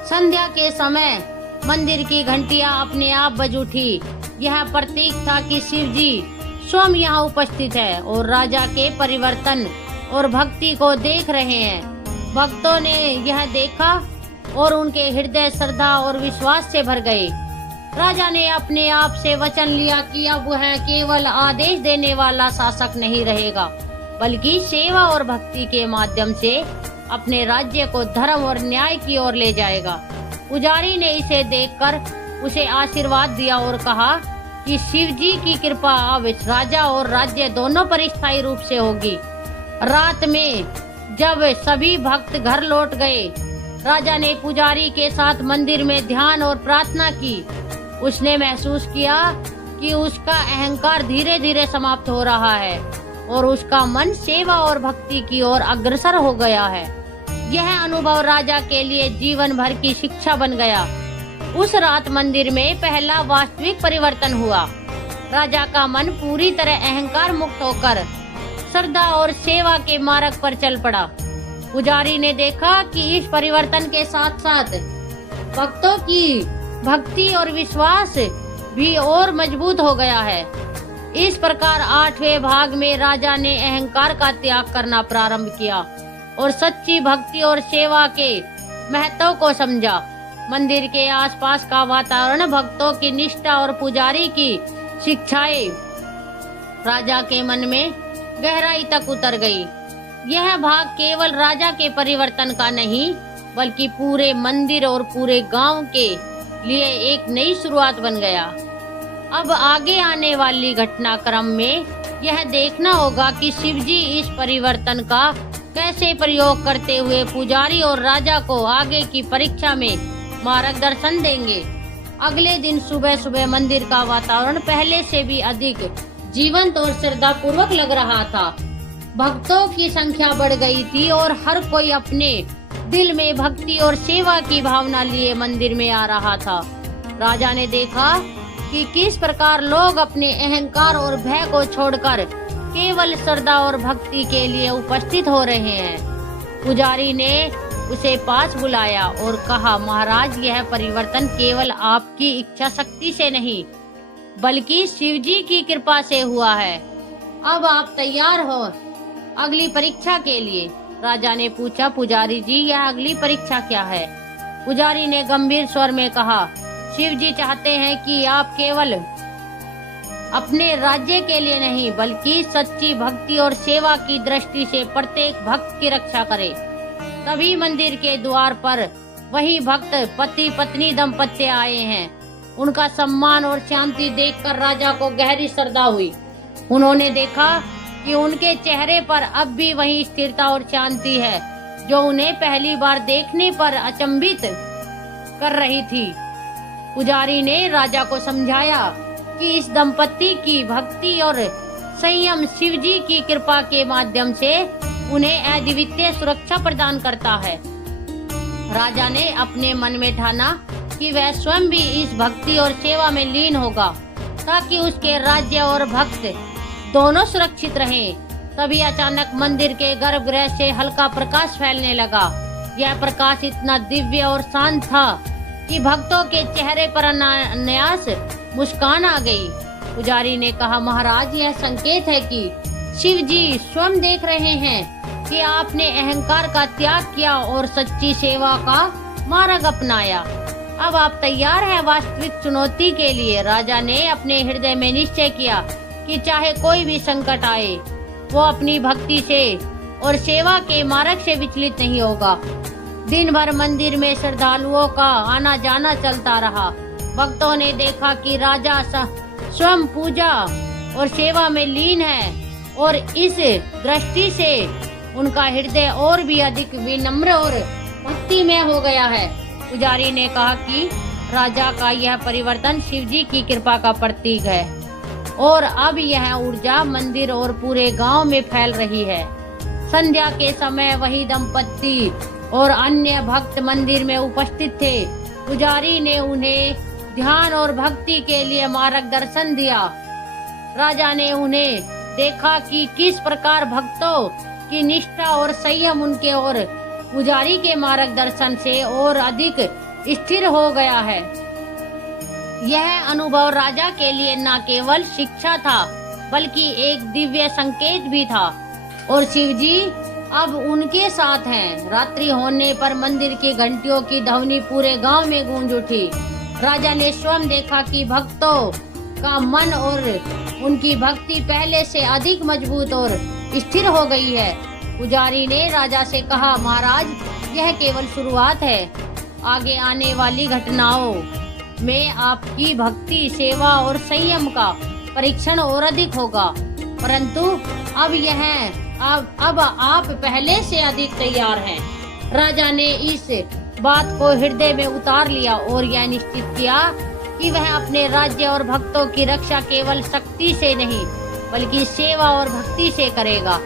संध्या के समय मंदिर की घंटियां अपने आप बज उठी। यह प्रतीक था कि शिव जी स्वयं यहाँ उपस्थित है और राजा के परिवर्तन और भक्ति को देख रहे हैं। भक्तों ने यह देखा और उनके हृदय श्रद्धा और विश्वास से भर गए। राजा ने अपने आप से वचन लिया कि अब वह केवल आदेश देने वाला शासक नहीं रहेगा, बल्कि सेवा और भक्ति के माध्यम से अपने राज्य को धर्म और न्याय की ओर ले जाएगा। पुजारी ने इसे देखकर उसे आशीर्वाद दिया और कहा कि शिव जी की कृपा अब राजा और राज्य दोनों पर स्थायी रूप से होगी। रात में जब सभी भक्त घर लौट गए, राजा ने पुजारी के साथ मंदिर में ध्यान और प्रार्थना की। उसने महसूस किया कि उसका अहंकार धीरे धीरे समाप्त हो रहा है और उसका मन सेवा और भक्ति की ओर अग्रसर हो गया है। यह अनुभव राजा के लिए जीवन भर की शिक्षा बन गया। उस रात मंदिर में पहला वास्तविक परिवर्तन हुआ। राजा का मन पूरी तरह अहंकार मुक्त होकर श्रद्धा और सेवा के मार्ग पर चल पड़ा। पुजारी ने देखा कि इस परिवर्तन के साथ साथ भक्तों की भक्ति और विश्वास भी और मजबूत हो गया है। इस प्रकार 8वें भाग में राजा ने अहंकार का त्याग करना प्रारंभ किया और सच्ची भक्ति और सेवा के महत्व को समझा। मंदिर के आसपास का वातावरण, भक्तों की निष्ठा और पुजारी की शिक्षाएं राजा के मन में गहराई तक उतर गई। यह भाग केवल राजा के परिवर्तन का नहीं, बल्कि पूरे मंदिर और पूरे गांव के लिए एक नई शुरुआत बन गया। अब आगे आने वाली घटनाक्रम में यह देखना होगा कि शिवजी इस परिवर्तन का कैसे प्रयोग करते हुए पुजारी और राजा को आगे की परीक्षा में मार्गदर्शन देंगे। अगले दिन सुबह सुबह मंदिर का वातावरण पहले से भी अधिक जीवंत और श्रद्धा पूर्वक लग रहा था। भक्तों की संख्या बढ़ गई थी और हर कोई अपने दिल में भक्ति और सेवा की भावना लिए मंदिर में आ रहा था। राजा ने देखा कि किस प्रकार लोग अपने अहंकार और भय को छोड़कर केवल श्रद्धा और भक्ति के लिए उपस्थित हो रहे हैं। पुजारी ने उसे पास बुलाया और कहा, महाराज, यह परिवर्तन केवल आपकी इच्छा शक्ति से नहीं, बल्कि शिवजी की कृपा से हुआ है। अब आप तैयार हो अगली परीक्षा के लिए? राजा ने पूछा। पुजारी जी, यह अगली परीक्षा क्या है? पुजारी ने गंभीर स्वर में कहा, शिवजी चाहते हैं कि आप केवल अपने राज्य के लिए नहीं, बल्कि सच्ची भक्ति और सेवा की दृष्टि से प्रत्येक भक्त की रक्षा करें। तभी मंदिर के द्वार पर वही भक्त पति पत्नी दंपत्ति आए हैं। उनका सम्मान और शांति देखकर राजा को गहरी श्रद्धा हुई। उन्होंने देखा कि उनके चेहरे पर अब भी वही स्थिरता और शांति है जो उन्हें पहली बार देखने पर अचंभित कर रही थी। पुजारी ने राजा को समझाया कि इस दंपत्ति की भक्ति और संयम शिवजी की कृपा के माध्यम से उन्हें अद्वितीय सुरक्षा प्रदान करता है। राजा ने अपने मन में ठाना कि वह स्वयं भी इस भक्ति और सेवा में लीन होगा, ताकि उसके राज्य और भक्त दोनों सुरक्षित रहें। तभी अचानक मंदिर के गर्भगृह से हल्का प्रकाश फैलने लगा। यह प्रकाश इतना दिव्य और शांत था कि भक्तों के चेहरे पर अनायास मुस्कान आ गई। पुजारी ने कहा, महाराज, यह संकेत है कि शिव जी स्वयं देख रहे हैं कि आपने अहंकार का त्याग किया और सच्ची सेवा का मार्ग अपनाया। अब आप तैयार हैं वास्तविक चुनौती के लिए? राजा ने अपने हृदय में निश्चय किया कि चाहे कोई भी संकट आए, वो अपनी भक्ति से और सेवा के मार्ग से विचलित नहीं होगा। दिन भर मंदिर में श्रद्धालुओं का आना जाना चलता रहा। भक्तों ने देखा कि राजा स्वयं पूजा और सेवा में लीन है और इस दृष्टि से उनका हृदय और भी अधिक विनम्र और भक्तिमय हो गया है। पुजारी ने कहा कि राजा का यह परिवर्तन शिवजी की कृपा का प्रतीक है और अब यह ऊर्जा मंदिर और पूरे गांव में फैल रही है। संध्या के समय वही दंपत्ति और अन्य भक्त मंदिर में उपस्थित थे। पुजारी ने उन्हें ध्यान और भक्ति के लिए मार्गदर्शन दिया। राजा ने उन्हें देखा कि किस प्रकार भक्तों की निष्ठा और संयम उनके और पुजारी के मार्गदर्शन से और अधिक स्थिर हो गया है। यह अनुभव राजा के लिए न केवल शिक्षा था बल्कि एक दिव्य संकेत भी था। और शिवजी अब उनके साथ हैं। रात्रि होने पर मंदिर की घंटियों की ध्वनि पूरे गांव में गूंज उठी। राजा ने स्वयं देखा कि भक्तों का मन और उनकी भक्ति पहले से अधिक मजबूत और स्थिर हो गई है। पुजारी ने राजा से कहा, महाराज, यह केवल शुरुआत है। आगे आने वाली घटनाओं में आपकी भक्ति, सेवा और संयम का परीक्षण और अधिक होगा, परंतु अब आप पहले से अधिक तैयार हैं। राजा ने इस बात को हृदय में उतार लिया और यह निश्चित किया कि वह अपने राज्य और भक्तों की रक्षा केवल शक्ति से नहीं बल्कि सेवा और भक्ति से करेगा।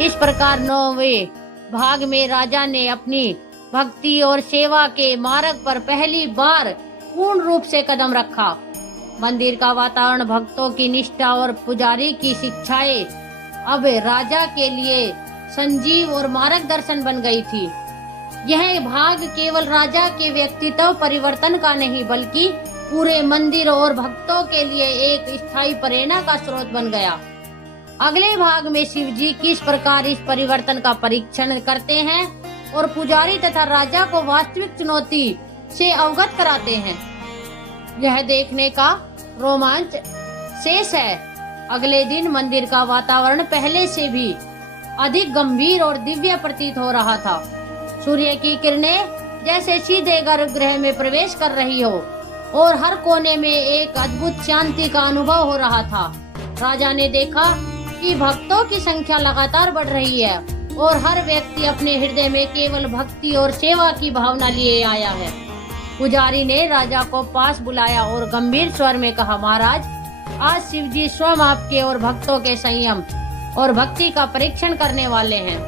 इस प्रकार 9वें भाग में राजा ने अपनी भक्ति और सेवा के मार्ग पर पहली बार पूर्ण रूप से कदम रखा। मंदिर का वातावरण, भक्तों की निष्ठा और पुजारी की शिक्षाएं अब राजा के लिए संजीव और मार्गदर्शन बन गई थी। यह भाग केवल राजा के व्यक्तित्व परिवर्तन का नहीं बल्कि पूरे मंदिर और भक्तों के लिए एक स्थायी प्रेरणा का स्रोत बन गया। अगले भाग में शिवजी किस प्रकार इस परिवर्तन का परीक्षण करते हैं और पुजारी तथा राजा को वास्तविक चुनौती से अवगत कराते हैं, यह देखने का रोमांच शेष है। अगले दिन मंदिर का वातावरण पहले से भी अधिक गंभीर और दिव्य प्रतीत हो रहा था। सूर्य की किरणें जैसे सीधे गर्भगृह में प्रवेश कर रही हो और हर कोने में एक अद्भुत शांति का अनुभव हो रहा था। राजा ने देखा कि भक्तों की संख्या लगातार बढ़ रही है और हर व्यक्ति अपने हृदय में केवल भक्ति और सेवा की भावना लिए आया है। पुजारी ने राजा को पास बुलाया और गंभीर स्वर में कहा, महाराज, आज शिवजी स्वयं आपके और भक्तों के संयम और भक्ति का परीक्षण करने वाले हैं।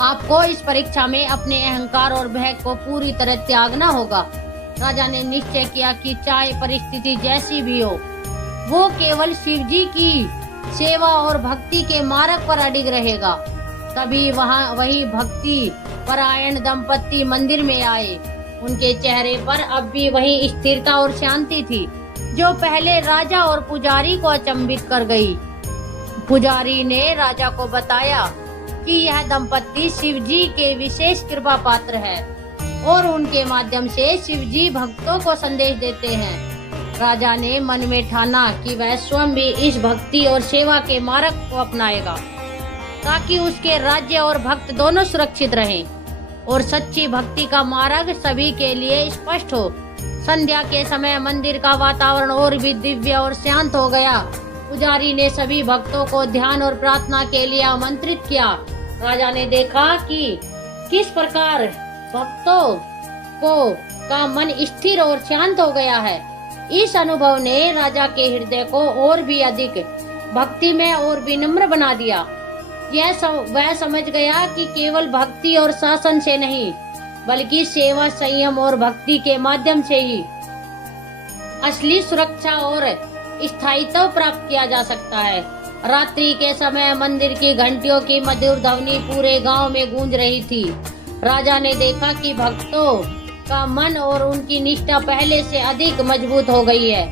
आपको इस परीक्षा में अपने अहंकार और भय को पूरी तरह त्यागना होगा। राजा ने निश्चय किया कि चाहे परिस्थिति जैसी भी हो, वो केवल शिवजी की सेवा और भक्ति के मार्ग पर अडिग रहेगा। तभी वही भक्ति परायण दंपत्ति मंदिर में आए। उनके चेहरे पर अब भी वही स्थिरता और शांति थी जो पहले राजा और पुजारी को अचंभित कर गई। पुजारी ने राजा को बताया कि यह दंपत्ति शिवजी के विशेष कृपा पात्र है और उनके माध्यम से शिवजी भक्तों को संदेश देते हैं। राजा ने मन में ठाना कि वह स्वयं भी इस भक्ति और सेवा के मार्ग को अपनाएगा ताकि उसके राज्य और भक्त दोनों सुरक्षित रहें और सच्ची भक्ति का मार्ग सभी के लिए स्पष्ट हो। संध्या के समय मंदिर का वातावरण और भी दिव्य और शांत हो गया। पुजारी ने सभी भक्तों को ध्यान और प्रार्थना के लिए आमंत्रित किया। राजा ने देखा कि किस प्रकार भक्तों का मन स्थिर और शांत हो गया है। इस अनुभव ने राजा के हृदय को और भी अधिक भक्तिमय और विनम्र बना दिया। वह समझ गया कि केवल भक्ति और शासन से नहीं बल्कि सेवा, संयम और भक्ति के माध्यम से ही असली सुरक्षा और स्थायित्व प्राप्त किया जा सकता है। रात्रि के समय मंदिर की घंटियों की मधुर ध्वनि पूरे गांव में गूंज रही थी। राजा ने देखा कि भक्तों का मन और उनकी निष्ठा पहले से अधिक मजबूत हो गई है।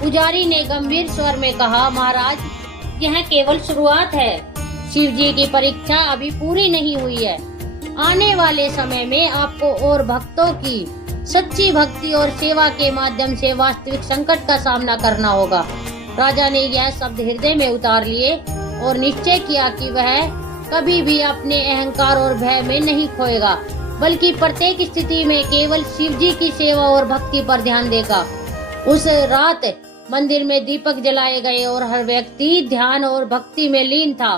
पुजारी ने गंभीर स्वर में कहा, महाराज, यह केवल शुरुआत है। शिवजी की परीक्षा अभी पूरी नहीं हुई है। आने वाले समय में आपको और भक्तों की सच्ची भक्ति और सेवा के माध्यम से वास्तविक संकट का सामना करना होगा। राजा ने यह शब्द हृदय में उतार लिए और निश्चय किया कि वह कभी भी अपने अहंकार और भय में नहीं खोएगा बल्कि प्रत्येक स्थिति में केवल शिवजी की सेवा और भक्ति पर ध्यान देगा। उस रात मंदिर में दीपक जलाए गए और हर व्यक्ति ध्यान और भक्ति में लीन था।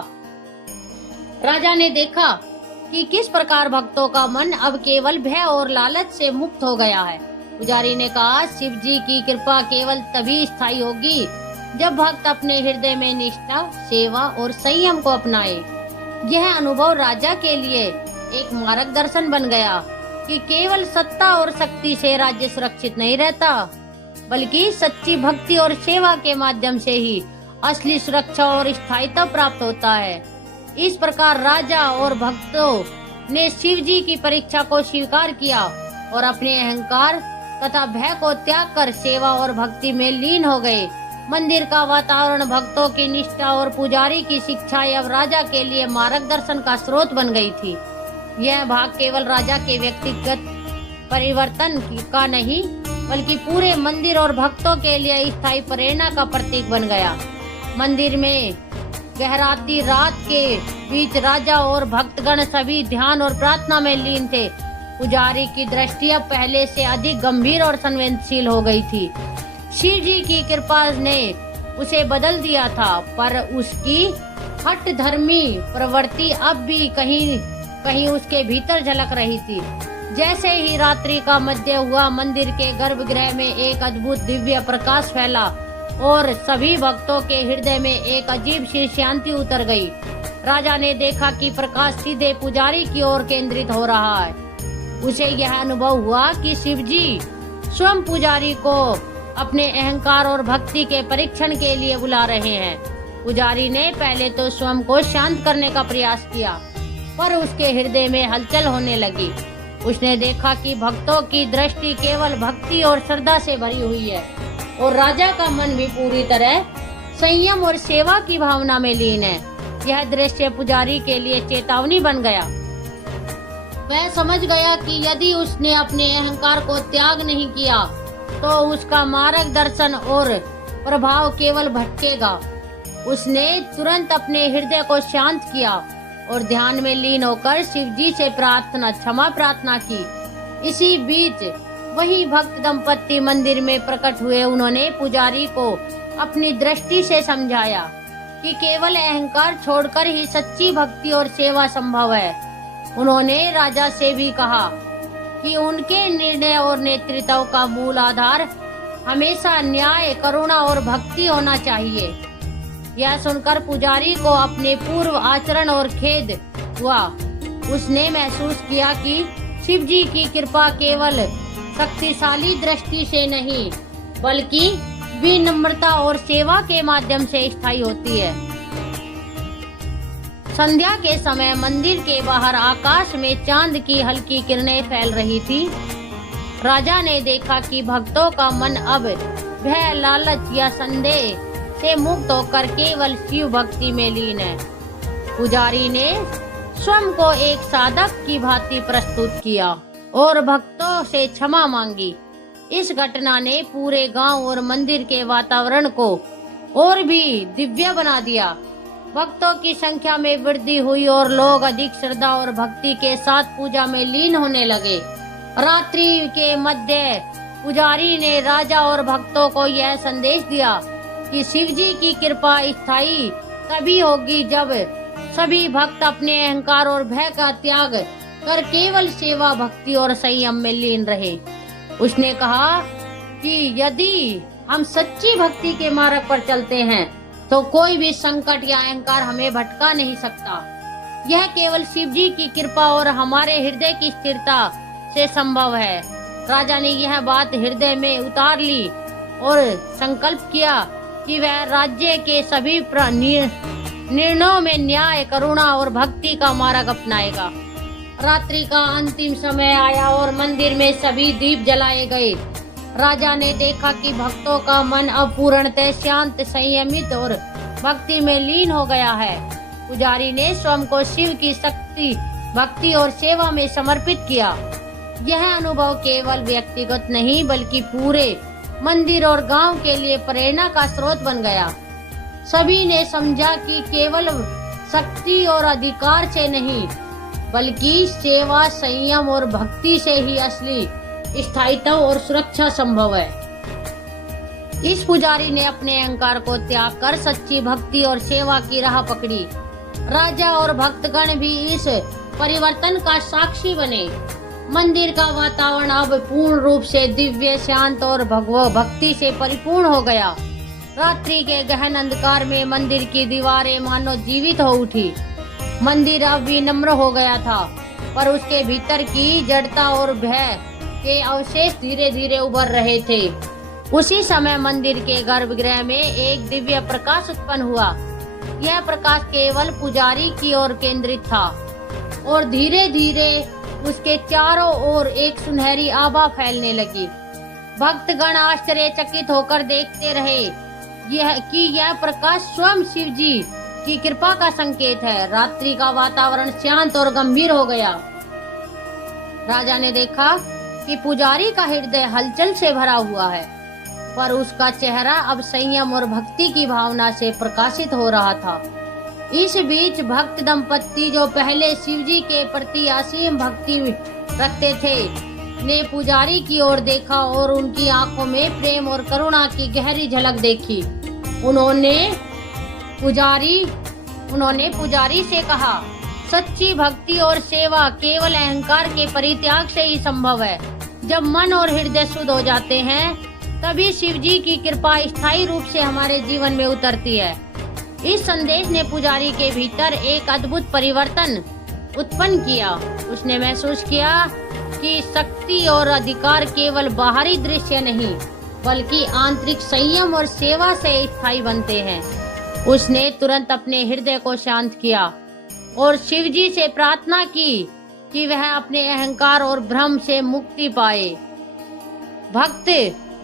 राजा ने देखा कि किस प्रकार भक्तों का मन अब केवल भय और लालच से मुक्त हो गया है। पुजारी ने कहा, शिवजी की कृपा केवल तभी स्थायी होगी जब भक्त अपने हृदय में निष्ठा, सेवा और संयम को अपनाए। यह अनुभव राजा के लिए एक मार्गदर्शन बन गया कि केवल सत्ता और शक्ति से राज्य सुरक्षित नहीं रहता बल्कि सच्ची भक्ति और सेवा के माध्यम से ही असली सुरक्षा और स्थायित्व प्राप्त होता है। इस प्रकार राजा और भक्तों ने शिवजी की परीक्षा को स्वीकार किया और अपने अहंकार तथा भय को त्याग कर सेवा और भक्ति में लीन हो गए। मंदिर का वातावरण, भक्तों की निष्ठा और पुजारी की शिक्षाएं अब राजा के लिए मार्गदर्शन का स्रोत बन गई थी। यह भाग केवल राजा के व्यक्तिगत परिवर्तन का नहीं, बल्कि पूरे मंदिर और भक्तों के लिए स्थायी प्रेरणा का प्रतीक बन गया। मंदिर में गहराती रात के बीच राजा और भक्तगण सभी ध्यान और प्रार्थना में लीन थे। पुजारी की दृष्टि अब पहले से अधिक गंभीर और संवेदनशील हो गई थी। शिव जी की कृपा ने उसे बदल दिया था, पर उसकी हठ धर्मी प्रवृत्ति अब भी कहीं कहीं उसके भीतर झलक रही थी। जैसे ही रात्रि का मध्य हुआ, मंदिर के गर्भगृह में एक अद्भुत दिव्य प्रकाश फैला और सभी भक्तों के हृदय में एक अजीब सी शांति उतर गई। राजा ने देखा कि प्रकाश सीधे पुजारी की ओर केंद्रित हो रहा है। उसे यह अनुभव हुआ कि शिवजी स्वयं पुजारी को अपने अहंकार और भक्ति के परीक्षण के लिए बुला रहे हैं। पुजारी ने पहले तो स्वयं को शांत करने का प्रयास किया, पर उसके हृदय में हलचल होने लगी। उसने देखा कि भक्तों की दृष्टि केवल भक्ति और श्रद्धा से भरी हुई है और राजा का मन भी पूरी तरह संयम और सेवा की भावना में लीन है। यह दृश्य पुजारी के लिए चेतावनी बन गया। वह समझ गया कि यदि उसने अपने अहंकार को त्याग नहीं किया तो उसका मार्गदर्शन और प्रभाव केवल भटकेगा। उसने तुरंत अपने हृदय को शांत किया और ध्यान में लीन होकर शिवजी से क्षमा प्रार्थना की। इसी बीच वही भक्त दंपत्ति मंदिर में प्रकट हुए। उन्होंने पुजारी को अपनी दृष्टि से समझाया कि केवल अहंकार छोड़कर ही सच्ची भक्ति और सेवा संभव है। उन्होंने राजा से भी कहा कि उनके निर्णय और नेतृत्व का मूल आधार हमेशा न्याय, करुणा और भक्ति होना चाहिए। यह सुनकर पुजारी को अपने पूर्व आचरण और खेद हुआ। उसने महसूस किया कि शिवजी की कृपा केवल शक्तिशाली दृष्टि से नहीं, बल्कि विनम्रता और सेवा के माध्यम से स्थायी होती है। संध्या के समय मंदिर के बाहर आकाश में चांद की हल्की किरणें फैल रही थी। राजा ने देखा कि भक्तों का मन अब भय, लालच या संदेह से मुक्त होकर केवल शिव भक्ति में लीन है। पुजारी ने स्वयं को एक साधक की भांति प्रस्तुत किया और भक्तों से क्षमा मांगी। इस घटना ने पूरे गांव और मंदिर के वातावरण को और भी दिव्य बना दिया। भक्तों की संख्या में वृद्धि हुई और लोग अधिक श्रद्धा और भक्ति के साथ पूजा में लीन होने लगे। रात्रि के मध्य पुजारी ने राजा और भक्तों को यह संदेश दिया कि शिवजी की कृपा स्थायी तभी होगी जब सभी भक्त अपने अहंकार और भय का त्याग कर केवल सेवा, भक्ति और संयम में लीन रहे। उसने कहा कि यदि हम सच्ची भक्ति के मार्ग पर चलते हैं तो कोई भी संकट या अहंकार हमें भटका नहीं सकता। यह केवल शिवजी की कृपा और हमारे हृदय की स्थिरता से संभव है। राजा ने यह बात हृदय में उतार ली और संकल्प किया कि वह राज्य के सभी निर्णयों में न्याय, करुणा और भक्ति का मार्ग अपनाएगा। रात्रि का अंतिम समय आया और मंदिर में सभी दीप जलाए गए। राजा ने देखा कि भक्तों का मन अब पूर्णतः शांत, संयमित और भक्ति में लीन हो गया है। पुजारी ने स्वयं को शिव की शक्ति, भक्ति और सेवा में समर्पित किया। यह अनुभव केवल व्यक्तिगत नहीं, बल्कि पूरे मंदिर और गांव के लिए प्रेरणा का स्रोत बन गया। सभी ने समझा कि केवल शक्ति और अधिकार से नहीं, बल्कि सेवा, संयम और भक्ति से ही असली स्थायित्व और सुरक्षा संभव है। इस पुजारी ने अपने अहंकार को त्याग कर सच्ची भक्ति और सेवा की राह पकड़ी। राजा और भक्तगण भी इस परिवर्तन का साक्षी बने। मंदिर का वातावरण अब पूर्ण रूप से दिव्य, शांत और भक्ति से परिपूर्ण हो गया। रात्रि के गहन अंधकार में मंदिर की दीवारें मानो जीवित हो उठी। मंदिर अब विनम्र हो गया था, पर उसके भीतर की जड़ता और भय के अवशेष धीरे धीरे उभर रहे थे। उसी समय मंदिर के गर्भगृह में एक दिव्य प्रकाश उत्पन्न हुआ। यह प्रकाश केवल पुजारी की ओर केंद्रित था और धीरे धीरे उसके चारों ओर एक सुनहरी आभा फैलने लगी। भक्तगण आश्चर्यचकित होकर देखते रहे यह प्रकाश स्वयं शिव जी की कृपा का संकेत है। रात्रि का वातावरण शांत और गंभीर हो गया। राजा ने देखा कि पुजारी का हृदय हलचल से भरा हुआ है, पर उसका चेहरा अब संयम और भक्ति की भावना से प्रकाशित हो रहा था। इस बीच भक्त दंपत्ति, जो पहले शिवजी के प्रति असीम भक्ति रखते थे, ने पुजारी की ओर देखा और उनकी आंखों में प्रेम और करुणा की गहरी झलक देखी। उन्होंने पुजारी से कहा, सच्ची भक्ति और सेवा केवल अहंकार के परित्याग से ही संभव है। जब मन और हृदय शुद्ध हो जाते हैं, तभी शिव जी की कृपा स्थायी रूप से हमारे जीवन में उतरती है। इस संदेश ने पुजारी के भीतर एक अद्भुत परिवर्तन उत्पन्न किया। उसने महसूस किया कि शक्ति और अधिकार केवल बाहरी दृश्य नहीं, बल्कि आंतरिक संयम और सेवा से स्थायी बनते हैं। उसने तुरंत अपने हृदय को शांत किया और शिव जी से प्रार्थना की कि वह अपने अहंकार और भ्रम से मुक्ति पाए। भक्त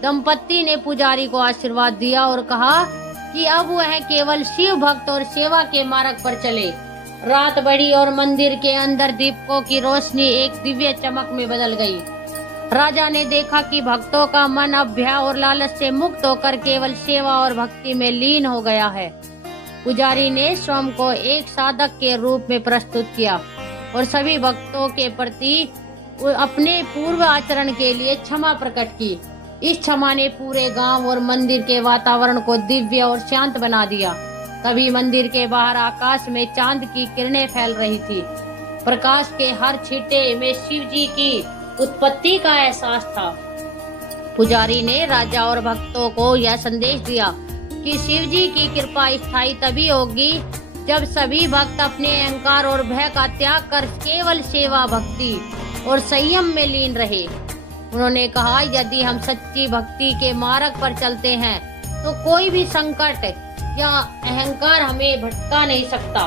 दंपत्ति ने पुजारी को आशीर्वाद दिया और कहा कि अब वह केवल शिव भक्त और सेवा के मार्ग पर चले। रात बढ़ी और मंदिर के अंदर दीपकों की रोशनी एक दिव्य चमक में बदल गई। राजा ने देखा कि भक्तों का मन अब भय और लालच से मुक्त होकर केवल सेवा और भक्ति में लीन हो गया है। पुजारी ने स्वयं को एक साधक के रूप में प्रस्तुत किया और सभी भक्तों के प्रति अपने पूर्व आचरण के लिए क्षमा प्रकट की। इस क्षमा ने पूरे गांव और मंदिर के वातावरण को दिव्य और शांत बना दिया। तभी मंदिर के बाहर आकाश में चांद की किरणें फैल रही थी। प्रकाश के हर छींटे में शिव जी की उत्पत्ति का एहसास था। पुजारी ने राजा और भक्तों को यह संदेश दिया कि शिव जी की कृपा स्थायी तभी होगी जब सभी भक्त अपने अहंकार और भय का त्याग कर केवल सेवा, भक्ति और संयम में लीन रहे। उन्होंने कहा, यदि हम सच्ची भक्ति के मार्ग पर चलते हैं तो कोई भी संकट या अहंकार हमें भटका नहीं सकता।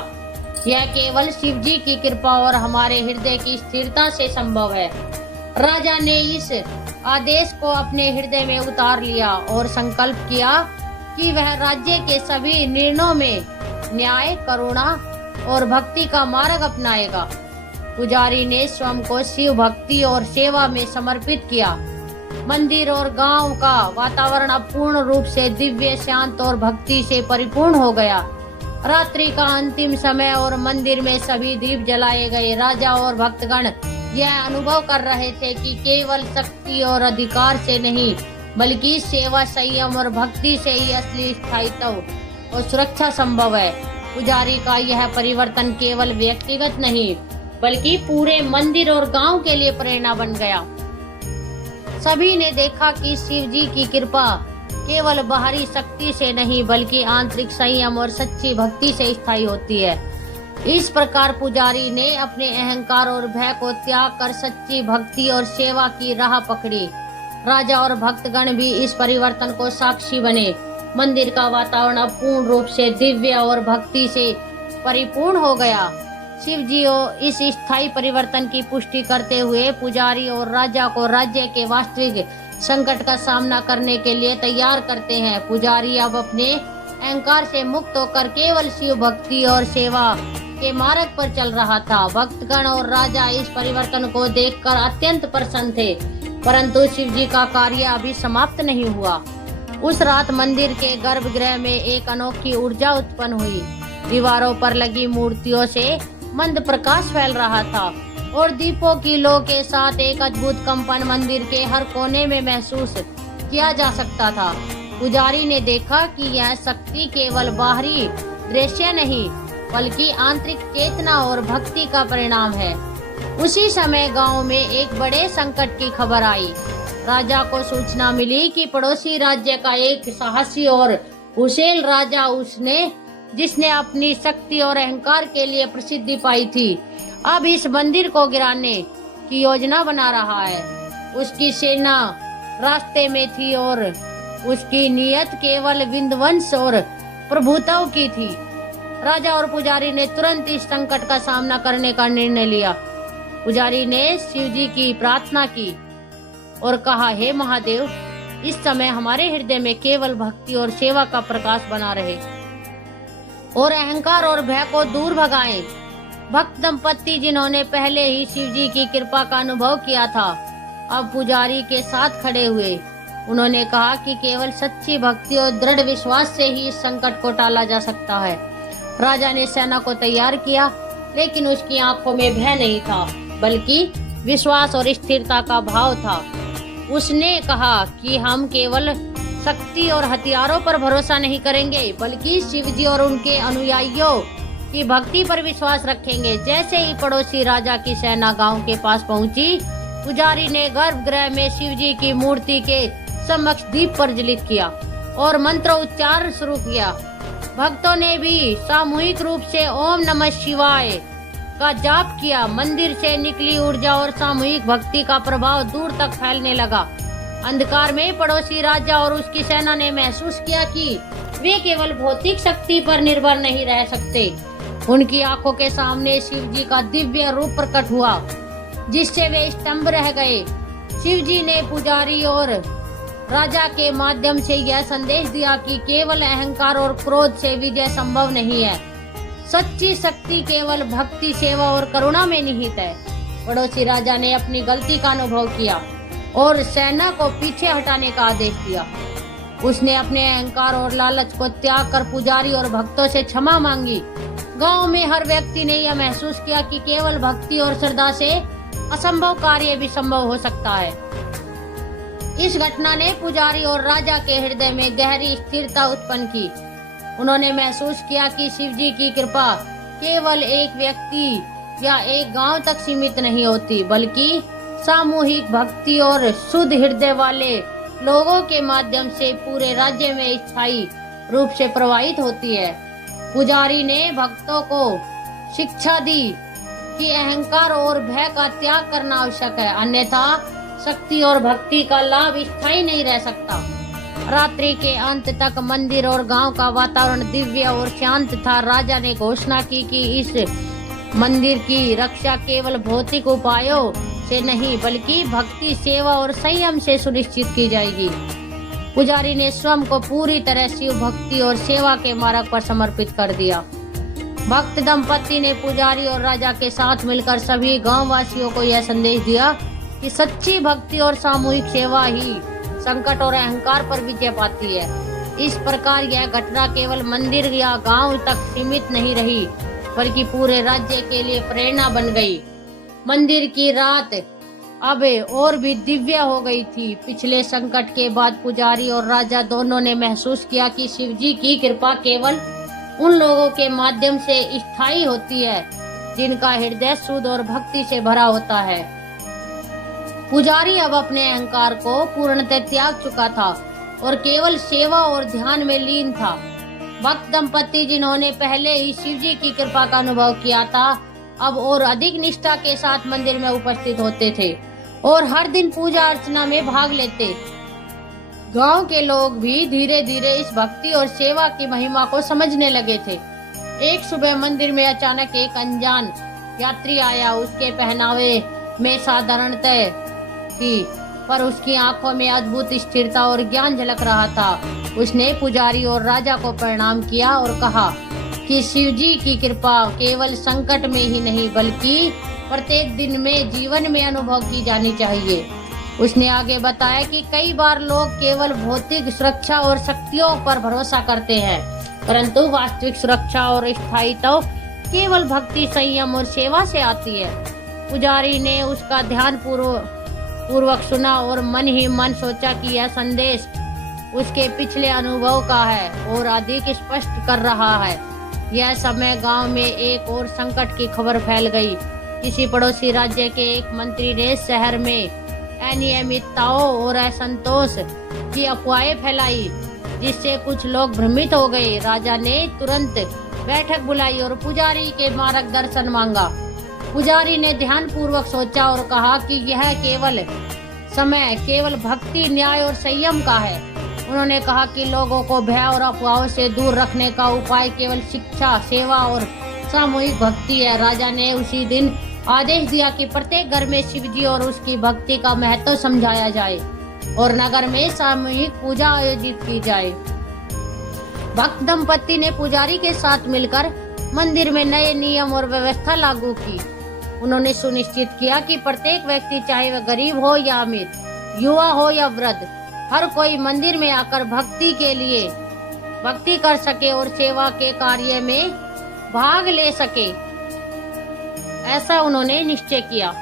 यह केवल शिव जी की कृपा और हमारे हृदय की स्थिरता से संभव है। राजा ने इस आदेश को अपने हृदय में उतार लिया और संकल्प किया कि वह राज्य के सभी निर्णयों में न्याय, करुणा और भक्ति का मार्ग अपनाएगा। पुजारी ने स्वयं को शिव भक्ति और सेवा में समर्पित किया। मंदिर और गांव का वातावरण अब पूर्ण रूप से दिव्य, शांत और भक्ति से परिपूर्ण हो गया। रात्रि का अंतिम समय और मंदिर में सभी दीप जलाए गए। राजा और भक्तगण यह अनुभव कर रहे थे कि केवल शक्ति और अधिकार से नहीं, बल्कि सेवा, संयम और भक्ति से ही असली स्थायित्व और सुरक्षा संभव है। पुजारी का यह परिवर्तन केवल व्यक्तिगत नहीं, बल्कि पूरे मंदिर और गांव के लिए प्रेरणा बन गया। सभी ने देखा कि शिव जी की कृपा केवल बाहरी शक्ति से नहीं, बल्कि आंतरिक संयम और सच्ची भक्ति से स्थायी होती है। इस प्रकार पुजारी ने अपने अहंकार और भय को त्याग कर सच्ची भक्ति और सेवा की राह पकड़ी। राजा और भक्तगण भी इस परिवर्तन को साक्षी बने। मंदिर का वातावरण अब पूर्ण रूप से दिव्य और भक्ति से परिपूर्ण हो गया। शिव जी इस स्थायी परिवर्तन की पुष्टि करते हुए पुजारी और राजा को राज्य के वास्तविक संकट का सामना करने के लिए तैयार करते हैं। पुजारी अब अपने अहंकार से मुक्त होकर केवल शिव भक्ति और सेवा के मार्ग पर चल रहा था। भक्तगण और राजा इस परिवर्तन को देखकर अत्यंत प्रसन्न थे, परंतु शिव जी का कार्य अभी समाप्त नहीं हुआ। उस रात मंदिर के गर्भगृह में एक अनोखी ऊर्जा उत्पन्न हुई। दीवारों पर लगी मूर्तियों से मंद प्रकाश फैल रहा था और दीपों की लौ के साथ एक अद्भुत कंपन मंदिर के हर कोने में महसूस किया जा सकता था। पुजारी ने देखा कि यह शक्ति केवल बाहरी दृश्य नहीं, बल्कि आंतरिक चेतना और भक्ति का परिणाम है। उसी समय गांव में एक बड़े संकट की खबर आई। राजा को सूचना मिली कि पड़ोसी राज्य का एक साहसी और कुशल राजा, जिसने अपनी शक्ति और अहंकार के लिए प्रसिद्धि पाई थी, अब इस मंदिर को गिराने की योजना बना रहा है। उसकी सेना रास्ते में थी और उसकी नीयत केवल विंध्यवंश और प्रभुताओं की थी। राजा और पुजारी ने तुरंत इस संकट का सामना करने का निर्णय लिया। पुजारी ने शिव जी की प्रार्थना की और कहा, हे महादेव, इस समय हमारे हृदय में केवल भक्ति और सेवा का प्रकाश बना रहे और अहंकार और भय को दूर भगाएं। भक्त दंपत्ति जिन्होंने पहले ही शिव जी की कृपा का अनुभव किया था, अब पुजारी के साथ खड़े हुए। उन्होंने कहा कि केवल सच्ची भक्ति और दृढ़ विश्वास से ही इस संकट को टाला जा सकता है। राजा ने सेना को तैयार किया, लेकिन उसकी आंखों में भय नहीं था, बल्कि विश्वास और स्थिरता का भाव था। उसने कहा कि हम केवल शक्ति और हथियारों पर भरोसा नहीं करेंगे, बल्कि शिव जी और उनके अनुयायियों की भक्ति पर विश्वास रखेंगे। जैसे ही पड़ोसी राजा की सेना गांव के पास पहुंची, पुजारी ने गर्भगृह में शिव जी की मूर्ति के समक्ष दीप प्रज्वलित किया और मंत्र उच्चारण शुरू किया। भक्तों ने भी सामूहिक रूप से ओम नमः शिवाय का जाप किया। मंदिर से निकली ऊर्जा और सामूहिक भक्ति का प्रभाव दूर तक फैलने लगा। अंधकार में पड़ोसी राजा और उसकी सेना ने महसूस किया कि वे केवल भौतिक शक्ति पर निर्भर नहीं रह सकते। उनकी आंखों के सामने शिव जी का दिव्य रूप प्रकट हुआ, जिससे वे स्तंभ रह गए। शिव जी ने पुजारी और राजा के माध्यम से यह संदेश दिया कि केवल अहंकार और क्रोध से विजय संभव नहीं है। सच्ची शक्ति केवल भक्ति, सेवा और करुणा में निहित है। पड़ोसी राजा ने अपनी गलती का अनुभव किया और सेना को पीछे हटाने का आदेश दिया। उसने अपने अहंकार और लालच को त्याग कर पुजारी और भक्तों से क्षमा मांगी। गांव में हर व्यक्ति ने यह महसूस किया कि केवल भक्ति और श्रद्धा से असंभव कार्य भी संभव हो सकता है। इस घटना ने पुजारी और राजा के हृदय में गहरी स्थिरता उत्पन्न की। उन्होंने महसूस किया कि शिव जी की कृपा केवल एक व्यक्ति या एक गांव तक सीमित नहीं होती, बल्कि सामूहिक भक्ति और शुद्ध हृदय वाले लोगों के माध्यम से पूरे राज्य में स्थायी रूप से प्रवाहित होती है। पुजारी ने भक्तों को शिक्षा दी कि अहंकार और भय का त्याग करना आवश्यक है, अन्यथा शक्ति और भक्ति का लाभ स्थायी नहीं रह सकता। रात्रि के अंत तक मंदिर और गांव का वातावरण दिव्य और शांत था। राजा ने घोषणा की कि इस मंदिर की रक्षा केवल भौतिक उपायों से नहीं, बल्कि भक्ति, सेवा और संयम से सुनिश्चित की जाएगी। पुजारी ने स्वयं को पूरी तरह शिव भक्ति और सेवा के मार्ग पर समर्पित कर दिया। भक्त दंपत्ति ने पुजारी और राजा के साथ मिलकर सभी गांव वासियों को यह संदेश दिया कि सच्ची भक्ति और सामूहिक सेवा ही संकट और अहंकार पर विजय पाती है। इस प्रकार यह घटना केवल मंदिर या गांव तक सीमित नहीं रही, बल्कि पूरे राज्य के लिए प्रेरणा बन गई। मंदिर की रात अब और भी दिव्य हो गई थी। पिछले संकट के बाद पुजारी और राजा दोनों ने महसूस किया कि शिव जी की कृपा केवल उन लोगों के माध्यम से स्थायी होती है जिनका हृदय शुद्ध और भक्ति से भरा होता है। पुजारी अब अपने अहंकार को पूर्णतः त्याग चुका था और केवल सेवा और ध्यान में लीन था। भक्त दंपत्ति जिन्होंने पहले ही शिव जी की कृपा का अनुभव किया था, अब और अधिक निष्ठा के साथ मंदिर में उपस्थित होते थे और हर दिन पूजा अर्चना में भाग लेते। गांव के लोग भी धीरे धीरे इस भक्ति और सेवा की महिमा को समझने लगे थे। एक सुबह मंदिर में अचानक एक अनजान यात्री आया। उसके पहनावे में साधारणतः थी, पर उसकी आंखों में अद्भुत स्थिरता और ज्ञान झलक रहा था। उसने पुजारी और राजा को प्रणाम किया और कहा कि शिव जी की कृपा केवल संकट में ही नहीं, बल्कि प्रत्येक दिन में जीवन में अनुभव की जानी चाहिए। उसने आगे बताया कि कई बार लोग केवल भौतिक सुरक्षा और शक्तियों पर भरोसा करते हैं, परंतु वास्तविक सुरक्षा और स्थायित्व केवल भक्ति, संयम और सेवा से आती है। पुजारी ने उसका ध्यान पूर्वक सुना और मन ही मन सोचा कि यह संदेश उसके पिछले अनुभव का है और अधिक स्पष्ट कर रहा है। यह समय गांव में एक और संकट की खबर फैल गई। किसी पड़ोसी राज्य के एक मंत्री ने शहर में अनियमितताओं और असंतोष की अफवाहें फैलाई, जिससे कुछ लोग भ्रमित हो गए। राजा ने तुरंत बैठक बुलाई और पुजारी के मार्गदर्शन मांगा। पुजारी ने ध्यान पूर्वक सोचा और कहा कि यह केवल भक्ति, न्याय और संयम का है। उन्होंने कहा कि लोगों को भय और अफवाहों से दूर रखने का उपाय केवल शिक्षा, सेवा और सामूहिक भक्ति है। राजा ने उसी दिन आदेश दिया कि प्रत्येक घर में शिव जी और उसकी भक्ति का महत्व समझाया जाए। और नगर में सामूहिक पूजा आयोजित की जाए। भक्त दंपति ने पुजारी के साथ मिलकर मंदिर में नए नियम और व्यवस्था लागू की। उन्होंने सुनिश्चित किया कि प्रत्येक व्यक्ति, चाहे वह गरीब हो या अमीर, युवा हो या वृद्ध, हर कोई मंदिर में आकर भक्ति कर सके और सेवा के कार्य में भाग ले सके, ऐसा उन्होंने निश्चय किया।